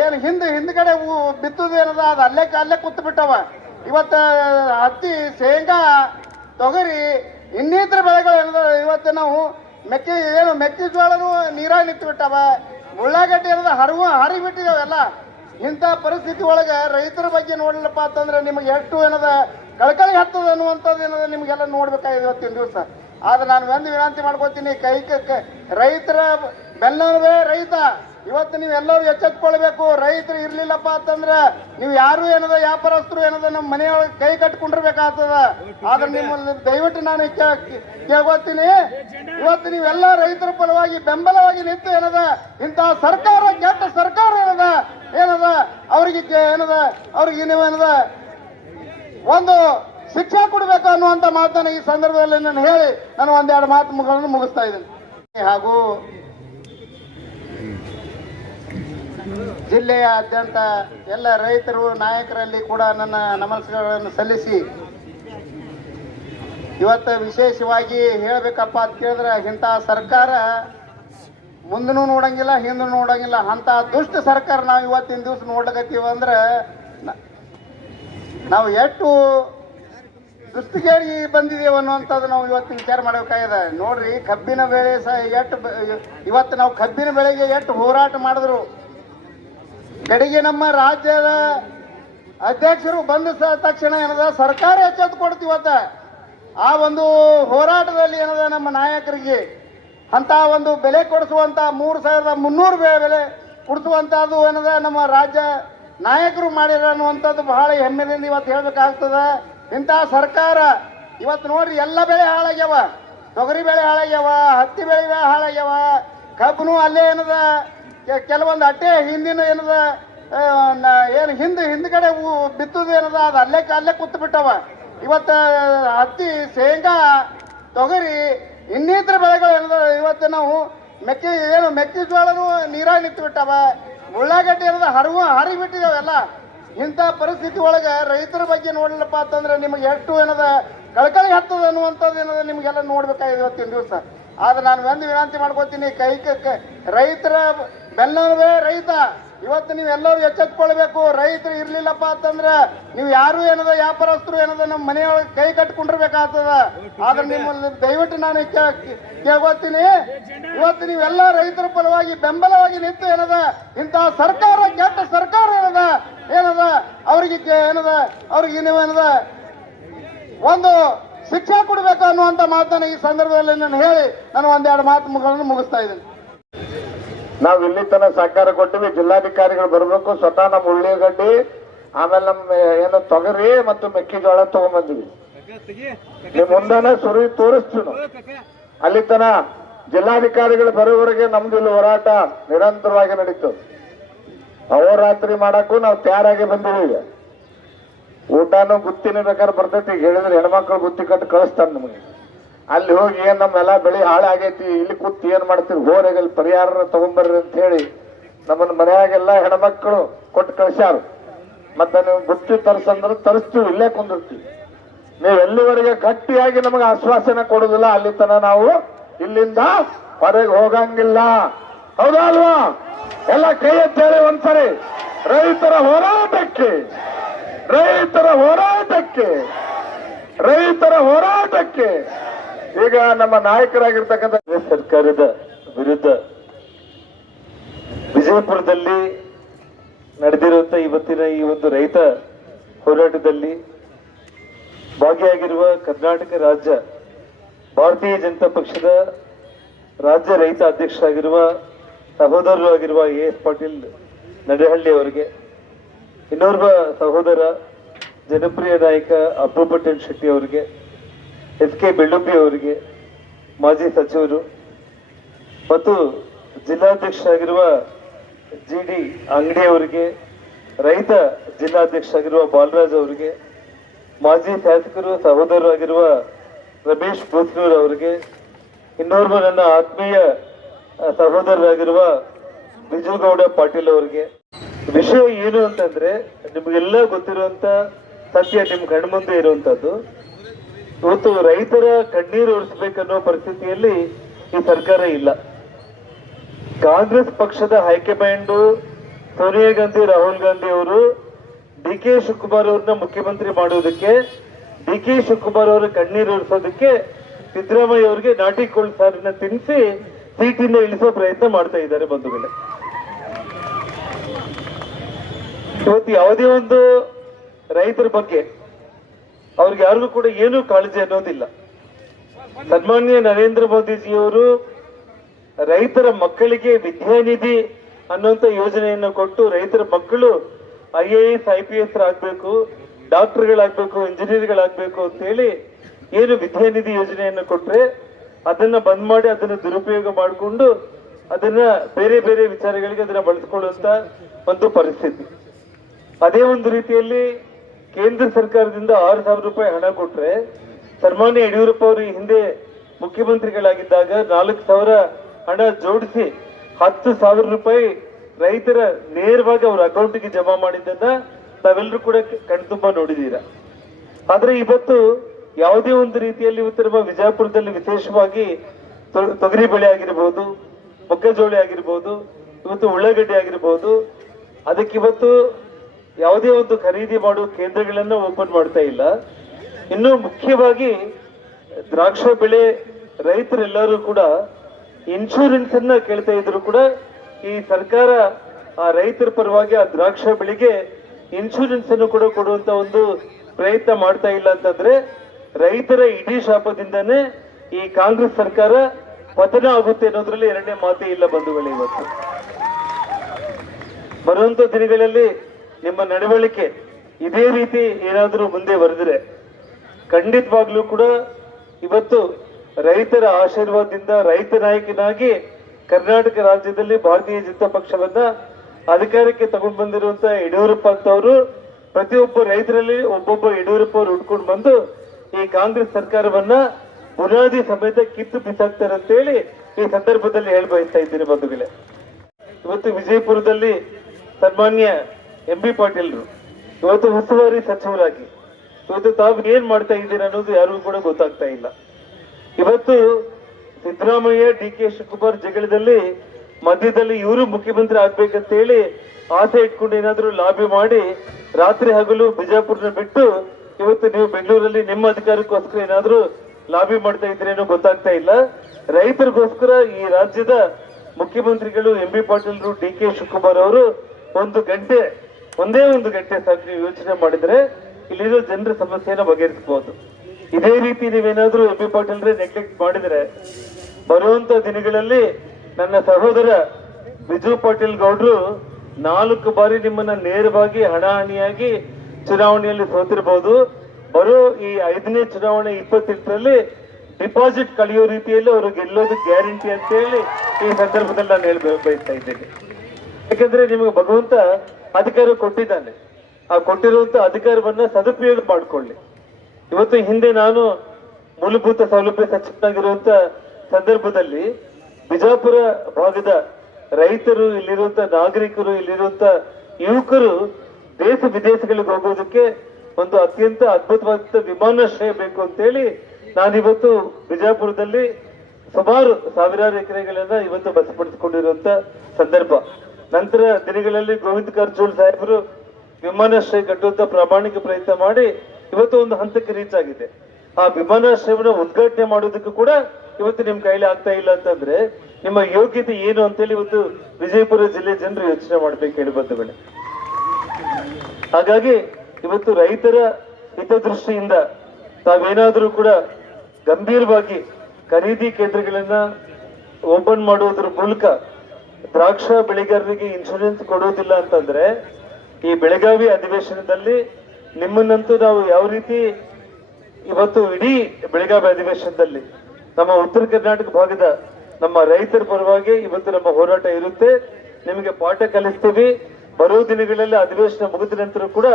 ಏನು ಹಿಂದೆ ಹಿಂದ್ಗಡೆ ಬಿತ್ತುದು ಏನದ? ಅದು ಅಲ್ಲೇ ಅಲ್ಲೇ ಕುತ್ತು ಬಿಟ್ಟವ. ಇವತ್ತು ಹತ್ತಿ, ಶೇಂಗಾ, ತೊಗರಿ, ಇನ್ನಿತರ ಬೆಳೆಗಳು ಏನದ? ಇವತ್ತು ನಾವು ಮೆಕ್ಕೆ, ಏನು ಮೆಕ್ಕೆಜೋಳನು ನೀರಾಗಿ ನಿಂತು ಬಿಟ್ಟವ ಉಳ್ಳಾಗಡ್ಡಿ ಏನದ? ಹರಿವು ಹರಿ ಬಿಟ್ಟಿದಾವೆಲ್ಲ ಇಂಥ ಪರಿಸ್ಥಿತಿ ಒಳಗೆ ರೈತರ ಬಗ್ಗೆ ನೋಡ್ಲಪ್ಪ ಅಂತಂದ್ರೆ ನಿಮಗೆ ಎಷ್ಟು ಏನದ ಕಳಕಳಿ ಹತ್ತದ ಅನ್ನುವಂಥದ್ದು ಏನದ ನಿಮಗೆಲ್ಲ ನೋಡ್ಬೇಕಾಗಿದೆ ಇವತ್ತಿನ ದಿವಸ. ಆದ್ರೆ ನಾನು ಒಂದು ವಿನಂತಿ ಮಾಡ್ಕೊತೀನಿ ಕೈ ಕ- ರೈತರ ಬೆಲ್ಲವೇ ರೈತ. ಇವತ್ತು ನೀವು ಎಲ್ಲರೂ ಎಚ್ಚೆತ್ಕೊಳ್ಬೇಕು. ರೈತರು ಇರ್ಲಿಲ್ಲಪ್ಪ ಅಂತಂದ್ರೆ ನೀವು ಯಾರು ಏನದ, ವ್ಯಾಪಾರಸ್ಥರು ಏನದ, ನಮ್ಮ ಮನೆಯೊಳಗೆ ಕೈ ಕಟ್ಕೊಂಡಿರ್ಬೇಕಾಗ್ತದ. ಆದ್ರೆ ನಿಮ್ಮಲ್ಲಿ ದಯವಿಟ್ಟು ನಾನು ಕೇಳ್ಕೊತೀನಿ ಇವತ್ತು ನೀವೆಲ್ಲ ರೈತರ ಪರವಾಗಿ ಬೆಂಬಲವಾಗಿ ನಿಂತು ಏನದ ಇಂತಹ ಸರ್ಕಾರ, ಕೆಟ್ಟ ಸರ್ಕಾರ ಏನದ ಏನದ, ಅವರಿಗೆ ಏನದ, ಅವ್ರಿಗೆ ನೀವೇನದ ಒಂದು ಶಿಕ್ಷೆ ಕೊಡಬೇಕು ಅನ್ನುವಂತ ಮಾತನ್ನ ಈ ಸಂದರ್ಭದಲ್ಲಿ ನಾನು ಹೇಳಿ, ನಾನು ಒಂದೆರಡು ಮಾತುಗಳನ್ನು ಮುಗಿಸ್ತಾ ಇದ್ದೀನಿ. ಹಾಗೂ ಜಿಲ್ಲೆಯಾದ್ಯಂತ ಎಲ್ಲ ರೈತರು, ನಾಯಕರಲ್ಲಿ ಕೂಡ ನನ್ನ ನಮಸ್ಕಾರಗಳನ್ನು ಸಲ್ಲಿಸಿ ಇವತ್ತು ವಿಶೇಷವಾಗಿ ಹೇಳಬೇಕಪ್ಪ ಅಂತ ಕೇಳಿದ್ರೆ ಇಂಥ ಸರ್ಕಾರ ಮುಂದೂ ನೋಡಂಗಿಲ್ಲ ಹಿಂದೂ ನೋಡಂಗಿಲ್ಲ. ಅಂತ ದುಷ್ಟ ಸರ್ಕಾರ ನಾವು ಇವತ್ತಿನ ದಿವಸ ನೋಡ್ಲಕತ್ತೀವಿ ಅಂದ್ರೆ ನಾವು ಎಷ್ಟು ಕುಸ್ತಿಗೇರಿ ಬಂದಿದ್ದೇವೆ ಅನ್ನುವಂಥದ್ದು ನಾವು ಇವತ್ತು ವಿಚಾರ ಮಾಡಬೇಕಾಗಿದೆ. ನೋಡ್ರಿ, ಕಬ್ಬಿನ ಬೆಳೆ ಸಹ ಎಷ್ಟು ಇವತ್ತು ನಾವು ಕಬ್ಬಿನ ಬೆಳೆಗೆ ಎಷ್ಟು ಹೋರಾಟ ಮಾಡಿದ್ರು. ಕಡೆಗೆ ನಮ್ಮ ರಾಜ್ಯದ ಅಧ್ಯಕ್ಷರು ಬಂದ ತಕ್ಷಣ ಏನದ, ಸರ್ಕಾರ ಎಚ್ಚೆತ್ತು ಕೊಡ್ತೀವತ್ತ ಆ ಒಂದು ಹೋರಾಟದಲ್ಲಿ ಏನದ, ನಮ್ಮ ನಾಯಕರಿಗೆ ಅಂತ ಒಂದು ಬೆಲೆ ಕೊಡಿಸುವಂತ ಮೂರು ಸಾವಿರದ ಮುನ್ನೂರು ಬೆಲೆ ಕೊಡಿಸುವಂತದ್ದು ಏನದ, ನಮ್ಮ ರಾಜ್ಯ ನಾಯಕರು ಮಾಡಿರ ಅನ್ನುವಂಥದ್ದು ಬಹಳ ಹೆಮ್ಮೆದಿಂದ ಇವತ್ತು ಹೇಳ್ಬೇಕಾಗ್ತದ. ಇಂತಹ ಸರ್ಕಾರ ಇವತ್ತು ನೋಡ್ರಿ, ಎಲ್ಲ ಬೆಳೆ ಹಾಳಾಗ್ಯಾವ. ತೊಗರಿ ಬೆಳೆ ಹಾಳಾಗ್ಯಾವ, ಹತ್ತಿ ಬೆಳೆ ಹಾಳಾಗ್ಯಾವ. ಕಬ್ಬನು ಅಲ್ಲೇ ಏನದ ಕೆಲವೊಂದು ಅಟ್ಟೆ ಹಿಂದಿನ ಏನದ ಏನು ಹಿಂದೆ ಹಿಂದ್ಗಡೆ ಬಿತ್ತದ ಬಿತ್ತುದು ಏನದ, ಅದು ಅಲ್ಲೇ ಅಲ್ಲೇ ಕುತ್ತು ಬಿಟ್ಟವ. ಇವತ್ತು, ಹತ್ತಿ, ಶೇಂಗಾ, ತೊಗರಿ, ಇನ್ನಿತರ ಬೆಳೆಗಳು ಏನದ, ಇವತ್ತು ನಾವು ಮೆಕ್ಕೆ, ಏನು ಮೆಕ್ಕೆಜೋಳನು ನೀರಾಗಿ ನಿಂತು ಬಿಟ್ಟವ. ಉಳ್ಳಾಗಡ್ಡಿ ಏನದ, ಹರಿವು ಹರಿ ಬಿಟ್ಟಿದಾವೆಲ್ಲ ಇಂಥ ಪರಿಸ್ಥಿತಿ ಒಳಗೆ ರೈತರ ಬಗ್ಗೆ ನೋಡಲಪ್ಪ ಅಂತಂದ್ರೆ ನಿಮಗೆ ಎಷ್ಟು ಏನದ ಕಳಕಳಿ ಹತ್ತದ ಅನ್ನುವಂಥದ್ದು ಏನದ ನಿಮಗೆಲ್ಲ ನೋಡ್ಬೇಕಾಗಿದೆ ಇವತ್ತಿನ ದಿವಸ. ಆದ್ರೆ ನಾನು ಒಂದು ವಿನಂತಿ ಮಾಡ್ಕೊತೀನಿ ಕ- ರೈತರ ಬೆಲ್ಲವೇ ರೈತ. ಇವತ್ತು ನೀವು ಎಲ್ಲರೂ ಎಚ್ಚೆತ್ಕೊಳ್ಬೇಕು. ರೈತರು ಇರ್ಲಿಲ್ಲಪ್ಪ ಅಂತಂದ್ರೆ ನೀವು ಯಾರು ಏನದ, ವ್ಯಾಪಾರಸ್ಥರು ಏನದ, ನಮ್ಮ ಮನೆಯೊಳಗೆ ಕೈ ಕಟ್ಕೊಂಡಿರ್ಬೇಕಾಗ್ತದ. ಆದ್ರೆ ನಿಮ್ಮಲ್ಲಿ ದಯವಿಟ್ಟು ನಾನು ಕೇಳ್ಕೊತೀನಿ ಇವತ್ತು ನೀವೆಲ್ಲ ರೈತರ ಪರವಾಗಿ ಬೆಂಬಲವಾಗಿ ನಿಂತು ಏನದ ಇಂತಹ ಸರ್ಕಾರ, ಕೆಟ್ಟ ಸರ್ಕಾರ ಏನದ ಏನದ, ಅವರಿಗೆ ಏನದ, ಅವ್ರಿಗೆ ನೀವು ಏನದ, ಒಂದು ಶಿಕ್ಷೆ ಕೊಡಬೇಕು ಅನ್ನುವಂತ ಮಾತನ್ನ ಈ ಸಂದರ್ಭದಲ್ಲಿ ನಾನು ಹೇಳಿ, ನಾನು ಒಂದೆರಡು ಮಾತುಗಳನ್ನು ಮುಗಿಸ್ತಾ ಇದ್ದೀನಿ. ನಾವು ಇಲ್ಲಿ ತನಕ ಸಹಕಾರ ಕೊಟ್ಟಿವಿ, ಜಿಲ್ಲಾಧಿಕಾರಿಗಳು ಬರಬೇಕು, ಸ್ವತಃ ನಮ್ಮ ಉಳ್ಳಿಗಡ್ಡಿ ಆಮೇಲೆ ನಮ್ಮ ಏನು ತೊಗರಿ ಮತ್ತು ಮೆಕ್ಕೆಜೋಳ ತಗೊಂಡ್ಬಂದಿವಿ ನಿಮ್ ಮುಂದಾನೆ ಸುರಿ ತೋರಿಸ್ತೀವಿ ಅಲ್ಲಿ ತನ ಜಿಲ್ಲಾಧಿಕಾರಿಗಳು ಬರೋವರೆಗೆ ನಮ್ದು ಇಲ್ಲಿ ಹೋರಾಟ ನಿರಂತರವಾಗಿ ನಡೀತು. ಅಹೋರಾತ್ರಿ ಮಾಡಕ್ಕೂ ನಾವು ತಯಾರಾಗಿ ಬಂದಿವಿ ಈಗ. ಊಟನೂ ಗುತ್ತಿನ ಬೇಕಾದ್ರೆ ಬರ್ತೈತಿ, ಈಗ ಹೇಳಿದ್ರೆ ಹೆಣ್ಮಕ್ಳು ಗುತ್ತಿ ಕಟ್ಟು ಕಳಿಸ್ತಾನೆ ನಮಗೆ. ಅಲ್ಲಿ ಹೋಗಿ ಏನ್ ನಮ್ಮೆಲ್ಲ ಬೆಳೆ ಹಾಳಾಗೈತಿ, ಇಲ್ಲಿ ಕೂತ್ ಏನ್ ಮಾಡ್ತೀರಿ? ಹೋರಾಗ ಪರಿಹಾರನ ಪರಿಹಾರ ತಗೊಂಬರ್ರಿ ಅಂತ ಹೇಳಿ ನಮ್ಮನ್ನ ಮನೆಯಾಗೆಲ್ಲ ಹೆಣ್ಮಕ್ಳು ಕೊಟ್ಟು ಕಳ್ಸ್ಯಾರು. ಮತ್ತೆ ನೀವು ಬುತ್ತಿ ತರ್ಸಂದ್ರೆ ತರಿಸ್ತೀವಿ, ಇಲ್ಲೇ ಕುಂದಿರ್ತೀವಿ. ನೀವು ಎಲ್ಲಿವರೆಗೆ ಗಟ್ಟಿಯಾಗಿ ನಮಗೆ ಆಶ್ವಾಸನೆ ಕೊಡುದಿಲ್ಲ ಅಲ್ಲಿ ತನ ನಾವು ಇಲ್ಲಿಂದ ಹೊರಗೆ ಹೋಗಂಗಿಲ್ಲ. ಹೌದಾ ಅಲ್ವಾ? ಎಲ್ಲ ಕೈ ಎತ್ತೇಳಿ ಒಂದ್ಸರಿ. ರೈತರ ಹೋರಾಟಕ್ಕೆ ರೈತರ ಹೋರಾಟಕ್ಕೆ ರೈತರ ಹೋರಾಟಕ್ಕೆ ಈಗ ನಮ್ಮ ನಾಯಕರಾಗಿರ್ತಕ್ಕಂಥ ಸರ್ಕಾರದ ವಿರುದ್ಧ ವಿಜಯಪುರದಲ್ಲಿ ನಡೆದಿರುವಂತ ಇವತ್ತಿನ ಈ ಒಂದು ರೈತ ಹೋರಾಟದಲ್ಲಿ ಭಾಗಿಯಾಗಿರುವ ಕರ್ನಾಟಕ ರಾಜ್ಯ ಭಾರತೀಯ ಜನತಾ ಪಕ್ಷದ ರಾಜ್ಯ ರೈತ ಅಧ್ಯಕ್ಷರಾಗಿರುವ ಸಹೋದರರು ಆಗಿರುವ ಎ ಎಸ್ ಪಾಟೀಲ್ ನಡೆಹಳ್ಳಿ ಅವರಿಗೆ. ಇನ್ನೋರ್ವ ಸಹೋದರ ಜನಪ್ರಿಯ ನಾಯಕ ಅಬ್ರು ಪಟೇಲ್ ಶೆಟ್ಟಿ ಅವರಿಗೆ. ಎಸ್ ಕೆ ಬೆಳ್ಳುಂಬಿ ಅವರಿಗೆ ಮಾಜಿ ಸಚಿವರು ಮತ್ತು ಜಿಲ್ಲಾಧ್ಯಕ್ಷರಾಗಿರುವ ಜಿ ಡಿ ಅಂಗಡಿ ಅವರಿಗೆ, ರೈತ ಜಿಲ್ಲಾಧ್ಯಕ್ಷರಾಗಿರುವ ಬಾಲರಾಜ್ ಅವರಿಗೆ, ಮಾಜಿ ಶಾಸಕರು, ಸಹೋದರರಾಗಿರುವ ರಮೇಶ್ ಬೂತ್ನೂರ್ ಅವರಿಗೆ, ಇನ್ನೋರ್ವ ನನ್ನ ಆತ್ಮೀಯ ಸಹೋದರರಾಗಿರುವ ಬಿಜುಗೌಡ ಪಾಟೀಲ್ ಅವರಿಗೆ. ವಿಷಯ ಏನು ಅಂತಂದ್ರೆ, ನಿಮಗೆಲ್ಲ ಗೊತ್ತಿರುವಂತ ಸತ್ಯ ನಿಮ್ ಕಣ್ಮುಂದೆ ಇರುವಂತದ್ದು. ಇವತ್ತು ರೈತರ ಕಣ್ಣೀರು ಒರೆಸಬೇಕನ್ನೋ ಪರಿಸ್ಥಿತಿಯಲ್ಲಿ ಈ ಸರ್ಕಾರ ಇಲ್ಲ. ಕಾಂಗ್ರೆಸ್ ಪಕ್ಷದ ಹೈಕಮಾಂಡ್ ಸೋನಿಯಾ ಗಾಂಧಿ, ರಾಹುಲ್ ಗಾಂಧಿ ಅವರು ಡಿ ಕೆ ಶಿವಕುಮಾರ್ ಅವ್ರನ್ನ ಮುಖ್ಯಮಂತ್ರಿ ಮಾಡುವುದಕ್ಕೆ ಡಿ ಕೆ ಶಿವಕುಮಾರ್ ಅವರ ಕಣ್ಣೀರು ಒರೆಸೋದಕ್ಕೆ ಸಿದ್ದರಾಮಯ್ಯ ಅವರಿಗೆ ನಾಟಿ ಕೋಳಿ ಸಾರನ್ನ ತಿನ್ನಿಸಿ ಸೀಟಿಂದ ಇಳಿಸೋ ಪ್ರಯತ್ನ ಮಾಡ್ತಾ ಇದ್ದಾರೆ ಬಂಧುಗಳೇ. ಇವತ್ತು ಯಾವುದೇ ಒಂದು ರೈತರ ಬಗ್ಗೆ ಅವ್ರಿಗೆ ಯಾರಿಗೂ ಕೂಡ ಏನೂ ಕಾಳಜಿ ಅನ್ನೋದಿಲ್ಲ. ಸನ್ಮಾನ್ಯ ನರೇಂದ್ರ ಮೋದಿಜಿಯವರು ರೈತರ ಮಕ್ಕಳಿಗೆ ವಿದ್ಯಾನಿಧಿ ಅನ್ನುವಂತ ಯೋಜನೆಯನ್ನು ಕೊಟ್ಟು ರೈತರ ಮಕ್ಕಳು I A S, I P S ಆಗ್ಬೇಕು, ಡಾಕ್ಟರ್ಗಳಾಗ್ಬೇಕು, ಇಂಜಿನಿಯರ್ಗಳಾಗ್ಬೇಕು ಅಂತ ಹೇಳಿ ಏನು ವಿದ್ಯಾನಿಧಿ ಯೋಜನೆಯನ್ನು ಕೊಟ್ರೆ ಅದನ್ನ ಬಂದ್ ಮಾಡಿ ಅದನ್ನ ದುರುಪಯೋಗ ಮಾಡಿಕೊಂಡು ಅದನ್ನ ಬೇರೆ ಬೇರೆ ವಿಚಾರಗಳಿಗೆ ಅದನ್ನ ಬಳಸ್ಕೊಳ್ಳುವಂತ ಒಂದು ಪರಿಸ್ಥಿತಿ. ಅದೇ ಒಂದು ರೀತಿಯಲ್ಲಿ ಕೇಂದ್ರ ಸರ್ಕಾರದಿಂದ ಆರು ಸಾವಿರ ರೂಪಾಯಿ ಹಣ ಕೊಟ್ರೆ ಸನ್ಮಾನ್ಯ ಯಡಿಯೂರಪ್ಪ ಅವರು ಹಿಂದೆ ಮುಖ್ಯಮಂತ್ರಿಗಳಾಗಿದ್ದಾಗ ನಾಲ್ಕು ಸಾವಿರ ಹಣ ಜೋಡಿಸಿ ಹತ್ತು ಸಾವಿರ ರೂಪಾಯಿ ರೈತರ ನೇರವಾಗಿ ಅವರ ಅಕೌಂಟ್ಗೆ ಜಮಾ ಮಾಡಿದ್ದನ್ನ ತಾವೆಲ್ಲರೂ ಕೂಡ ಕಣ್ತುಂಬ ನೋಡಿದೀರ ಆದ್ರೆ ಇವತ್ತು ಯಾವುದೇ ಒಂದು ರೀತಿಯಲ್ಲಿ ನಮ್ಮ ವಿಜಯಪುರದಲ್ಲಿ ವಿಶೇಷವಾಗಿ ತೊಗರಿ ಬೆಳೆ ಆಗಿರ್ಬೋದು ಮೊಕ್ಕಜೋಳಿ ಆಗಿರ್ಬೋದು, ಇವತ್ತು ಉಳ್ಳಾಗಡ್ಡೆ ಆಗಿರ್ಬೋದು, ಅದಕ್ಕೆ ಇವತ್ತು ಯಾವುದೇ ಒಂದು ಖರೀದಿ ಮಾಡುವ ಕೇಂದ್ರಗಳನ್ನ ಓಪನ್ ಮಾಡ್ತಾ ಇಲ್ಲ. ಇನ್ನು ಮುಖ್ಯವಾಗಿ ದ್ರಾಕ್ಷ ಬೆಳೆ ರೈತರೆಲ್ಲರೂ ಕೂಡ ಇನ್ಶೂರೆನ್ಸ್ ಅನ್ನ ಕೇಳ್ತಾ ಇದ್ರು ಕೂಡ ಈ ಸರ್ಕಾರ ಆ ರೈತರ ಪರವಾಗಿ ಆ ದ್ರಾಕ್ಷ ಬೆಳೆಗೆ ಇನ್ಶೂರೆನ್ಸ್ ಅನ್ನು ಕೂಡ ಕೊಡುವಂತ ಒಂದು ಪ್ರಯತ್ನ ಮಾಡ್ತಾ ಇಲ್ಲ ಅಂತಂದ್ರೆ ರೈತರ ಇಡೀ ಶಾಪದಿಂದನೇ ಈ ಕಾಂಗ್ರೆಸ್ ಸರ್ಕಾರ ಪತನ ಆಗುತ್ತೆ ಅನ್ನೋದ್ರಲ್ಲಿ ಎರಡನೇ ಮಾತೇ ಇಲ್ಲ ಬಂಧುಗಳೇ ಇವತ್ತು. ಬರುವಂತ ದಿನಗಳಲ್ಲಿ ನಿಮ್ಮ ನಡವಳಿಕೆ ಇದೇ ರೀತಿ ಏನಾದರೂ ಮುಂದೆ ಬರೆದ್ರೆ ಖಂಡಿತವಾಗ್ಲೂ ಕೂಡ ಇವತ್ತು ರೈತರ ಆಶೀರ್ವಾದದಿಂದ ರೈತ ನಾಯಕನಾಗಿ ಕರ್ನಾಟಕ ರಾಜ್ಯದಲ್ಲಿ ಭಾರತೀಯ ಜನತಾ ಪಕ್ಷವನ್ನ ಅಧಿಕಾರಕ್ಕೆ ತಗೊಂಡು ಬಂದಿರುವಂತ ಯಡಿಯೂರಪ್ಪ ಅಂತವರು ಪ್ರತಿಯೊಬ್ಬ ರೈತರಲ್ಲಿ ಒಬ್ಬೊಬ್ಬ ಯಡಿಯೂರಪ್ಪ ಅವರು ಹುಡ್ಕೊಂಡು ಬಂದು ಈ ಕಾಂಗ್ರೆಸ್ ಸರ್ಕಾರವನ್ನ ಬುನಾದಿ ಸಮೇತ ಕಿತ್ತು ಬಿಸಾಕ್ತಾರೆ ಅಂತೇಳಿ ಈ ಸಂದರ್ಭದಲ್ಲಿ ಹೇಳಿ ಬಯಸ್ತಾ ಇದ್ದೀನಿ ಬಂಧುಗಳೇ. ಇವತ್ತು ವಿಜಯಪುರದಲ್ಲಿ ಸನ್ಮಾನ್ಯ ಎಂ ಬಿ ಪಾಟೀಲ್ರು ಇವತ್ತು ಉಸ್ತುವಾರಿ ಸಚಿವರಾಗಿ. ಇವತ್ತು ತಾವು ಏನ್ ಮಾಡ್ತಾ ಇದ್ದೀರ ಅನ್ನೋದು ಯಾರಿಗೂ ಕೂಡ ಗೊತ್ತಾಗ್ತಾ ಇಲ್ಲ. ಇವತ್ತು ಸಿದ್ದರಾಮಯ್ಯ ಡಿ ಕೆ ಶಿವಕುಮಾರ್ ಜಗಳದಲ್ಲಿ ಮಧ್ಯದಲ್ಲಿ ಇವರು ಮುಖ್ಯಮಂತ್ರಿ ಆಗ್ಬೇಕಂತ ಹೇಳಿ ಆಸೆ ಇಟ್ಕೊಂಡು ಏನಾದ್ರೂ ಲಾಬಿ ಮಾಡಿ ರಾತ್ರಿ ಹಗಲು ಬಿಜಾಪುರ್ನ ಬಿಟ್ಟು ಇವತ್ತು ನೀವು ಬೆಂಗಳೂರಲ್ಲಿ ನಿಮ್ಮ ಅಧಿಕಾರಕ್ಕೋಸ್ಕರ ಏನಾದ್ರೂ ಲಾಬಿ ಮಾಡ್ತಾ ಇದ್ರೇನೋ ಗೊತ್ತಾಗ್ತಾ ಇಲ್ಲ. ರೈತರಿಗೋಸ್ಕರ ಈ ರಾಜ್ಯದ ಮುಖ್ಯಮಂತ್ರಿಗಳು ಎಂ ಬಿ ಪಾಟೀಲ್ರು ಡಿ ಕೆ ಶಿವಕುಮಾರ್ ಅವರು ಒಂದು ಗಂಟೆ ಒಂದೇ ಒಂದು ಗಂಟೆ ಸಾಕು ಯೋಚನೆ ಮಾಡಿದ್ರೆ ಇಲ್ಲಿರೋ ಜನರ ಸಮಸ್ಯೆನ ಬಗೆಹರಿಸಬಹುದು ಇದೇ ರೀತಿ ನೀವೇನಾದ್ರೂ ಎಂ ಬಿ ಪಾಟೀಲ್ ನೆಗ್ಲೆಕ್ಟ್ ಮಾಡಿದ್ರೆ, ಬರುವಂತ ದಿನಗಳಲ್ಲಿ ನನ್ನ ಸಹೋದರ ಬಿಜು ಪಾಟೀಲ್ ಗೌಡ್ರು ನಾಲ್ಕು ಬಾರಿ ನಿಮ್ಮನ್ನ ನೇರವಾಗಿ ಹಣಾಹಣಿಯಾಗಿ ಚುನಾವಣೆಯಲ್ಲಿ ಸೋತಿರಬಹುದು ಬರೋ ಈ ಐದನೇ ಚುನಾವಣೆ ಇಪ್ಪತ್ತೆಂಟರಲ್ಲಿ ಡಿಪಾಸಿಟ್ ಕಳೆಯೋ ರೀತಿಯಲ್ಲಿ ಅವರು ಗೆಲ್ಲೋದು ಗ್ಯಾರಂಟಿ ಅಂತ ಹೇಳಿ ಈ ಸಂದರ್ಭದಲ್ಲಿ ನಾನು ಹೇಳಿ ಬಯಸ್ತಾ ಇದ್ದೇನೆ. ಯಾಕಂದ್ರೆ ನಿಮಗೆ ಭಗವಂತ ಅಧಿಕಾರ ಕೊಟ್ಟಿದ್ದಾನೆ. ಆ ಕೊಟ್ಟಿರುವಂತ ಅಧಿಕಾರವನ್ನ ಸದುಪಯೋಗ ಮಾಡಿಕೊಳ್ಳಿ. ಇವತ್ತು ಹಿಂದೆ ನಾನು ಮೂಲಭೂತ ಸೌಲಭ್ಯ ಸಚಿವನಾಗಿರುವಂತ ಸಂದರ್ಭದಲ್ಲಿ ಬಿಜಾಪುರ ಭಾಗದ ರೈತರು ಇಲ್ಲಿರುವಂತ ನಾಗರಿಕರು ಇಲ್ಲಿರುವಂತ ಯುವಕರು ದೇಶ ವಿದೇಶಗಳಿಗೆ ಹೋಗೋದಕ್ಕೆ ಒಂದು ಅತ್ಯಂತ ಅದ್ಭುತವಾದ ವಿಮಾನಾಶ್ರಯ ಬೇಕು ಅಂತೇಳಿ ನಾನಿವತ್ತು ಬಿಜಾಪುರದಲ್ಲಿ ಸುಮಾರು ಸಾವಿರಾರು ಎಕರೆಗಳನ್ನ ಇವತ್ತು ಬಸಪಡಿಸಿಕೊಂಡಿರುವಂತ ಸಂದರ್ಭ. ನಂತರ ದಿನಗಳಲ್ಲಿ ಗೋವಿಂದ ಕಾರಜೋಳ ಸಾಹೇಬರು ವಿಮಾನಾಶ್ರಯ ಕಟ್ಟುವಂತ ಪ್ರಾಮಾಣಿಕ ಪ್ರಯತ್ನ ಮಾಡಿ ಇವತ್ತು ಒಂದು ಹಂತಕ್ಕೆ ರೀಚ್ ಆಗಿದೆ. ಆ ವಿಮಾನಾಶ್ರಯವನ್ನು ಉದ್ಘಾಟನೆ ಮಾಡೋದಕ್ಕೂ ಕೂಡ ಇವತ್ತು ನಿಮ್ ಕೈಲಿ ಆಗ್ತಾ ಇಲ್ಲ ಅಂತಂದ್ರೆ ನಿಮ್ಮ ಯೋಗ್ಯತೆ ಏನು ಅಂತೇಳಿ ಇವತ್ತು ವಿಜಯಪುರ ಜಿಲ್ಲೆ ಜನರು ಯೋಚನೆ ಮಾಡ್ಬೇಕು ಹೇಳಿ ಬಂಧುಗಳೇ. ಹಾಗಾಗಿ ಇವತ್ತು ರೈತರ ಹಿತದೃಷ್ಟಿಯಿಂದ ತಾವೇನಾದರೂ ಕೂಡ ಗಂಭೀರವಾಗಿ ಖರೀದಿ ಕೇಂದ್ರಗಳನ್ನ ಓಪನ್ ಮಾಡುವುದರ ಮೂಲಕ ದ್ರಾಕ್ಷ ಬೆಳೆಗಾರರಿಗೆ ಇನ್ಶೂರೆನ್ಸ್ ಕೊಡುವುದಿಲ್ಲ ಅಂತಂದ್ರೆ, ಈ ಬೆಳಗಾವಿ ಅಧಿವೇಶನದಲ್ಲಿ ನಿಮ್ಮನ್ನಂತೂ ನಾವು ಯಾವ ರೀತಿ ಇವತ್ತು ಇಡೀ ಬೆಳಗಾವಿ ಅಧಿವೇಶನದಲ್ಲಿ, ನಮ್ಮ ಉತ್ತರ ಕರ್ನಾಟಕ ಭಾಗದ ನಮ್ಮ ರೈತರ ಪರವಾಗಿ ಇವತ್ತು ನಮ್ಮ ಹೋರಾಟ ಇರುತ್ತೆ. ನಿಮಗೆ ಪಾಠ ಕಲಿಸ್ತೀವಿ. ಬರುವ ದಿನಗಳಲ್ಲಿ ಅಧಿವೇಶನ ಮುಗಿದ ನಂತರ ಕೂಡ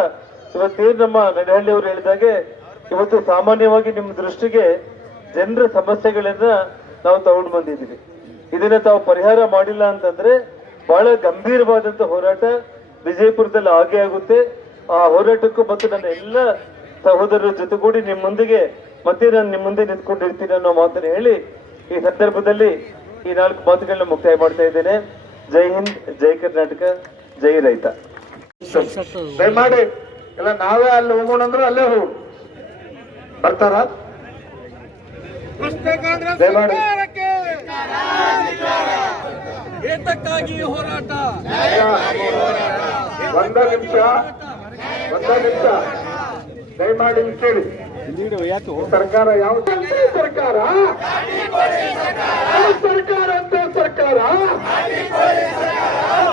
ಇವತ್ತೇನು ನಮ್ಮ ನಡಹಳ್ಳಿ ಅವರು ಹೇಳಿದಾಗೆ ಇವತ್ತು ಸಾಮಾನ್ಯವಾಗಿ ನಿಮ್ಮ ದೃಷ್ಟಿಗೆ ಜನರ ಸಮಸ್ಯೆಗಳನ್ನ ನಾವು ತಗೊಂಡು ಬಂದಿದ್ದೀವಿ. ಇದನ್ನ ತಾವು ಪರಿಹಾರ ಮಾಡಿಲ್ಲ ಅಂತಂದ್ರೆ ಬಹಳ ಗಂಭೀರವಾದಂತ ಹೋರಾಟ ವಿಜಯಪುರದಲ್ಲಿ ಆಗೇ ಆಗುತ್ತೆ. ಆ ಹೋರಾಟಕ್ಕೂ ಮತ್ತು ನನ್ನ ಎಲ್ಲ ಸಹೋದರರ ಜೊತೆಗೂಡಿ ನಿಮ್ಮ ಮುಂದಿಗೆ ಮತ್ತೆ ನಾನು ನಿಮ್ಮ ಮುಂದೆ ನಿಂತ್ಕೊಂಡಿರ್ತೀನಿ ಅನ್ನೋ ಮಾತನ್ನು ಹೇಳಿ ಈ ಸಂದರ್ಭದಲ್ಲಿ ಈ ನಾಲ್ಕು ಮಾತುಗಳನ್ನ ಮುಕ್ತಾಯ ಮಾಡ್ತಾ ಇದ್ದೇನೆ. ಜೈ ಹಿಂದ್ ಜೈ ಕರ್ನಾಟಕ ಜೈ ರೈತ. ದಯಮಾಡಿ ಇಲ್ಲ ನಾವೇ ಅಲ್ಲಿ ಹೋಗೋಣ ಅಂದ್ರೆ ಅಲ್ಲೇ ಹೋಗು. ಬರ್ತಾರ? ದಯಮಾಡಿ. ಏತಕ್ಕಾಗಿ ಹೋರಾಟ? ಒಂದ ನಿಮಿಷ ಒಂದ ನಿಮಿಷ. ದಯಮಾಡಿ ಕೇಳಿ. ಸರ್ಕಾರ ಯಾವ ಸರ್ಕಾರ? ಸರ್ಕಾರ ಅಂತ ಸರ್ಕಾರ?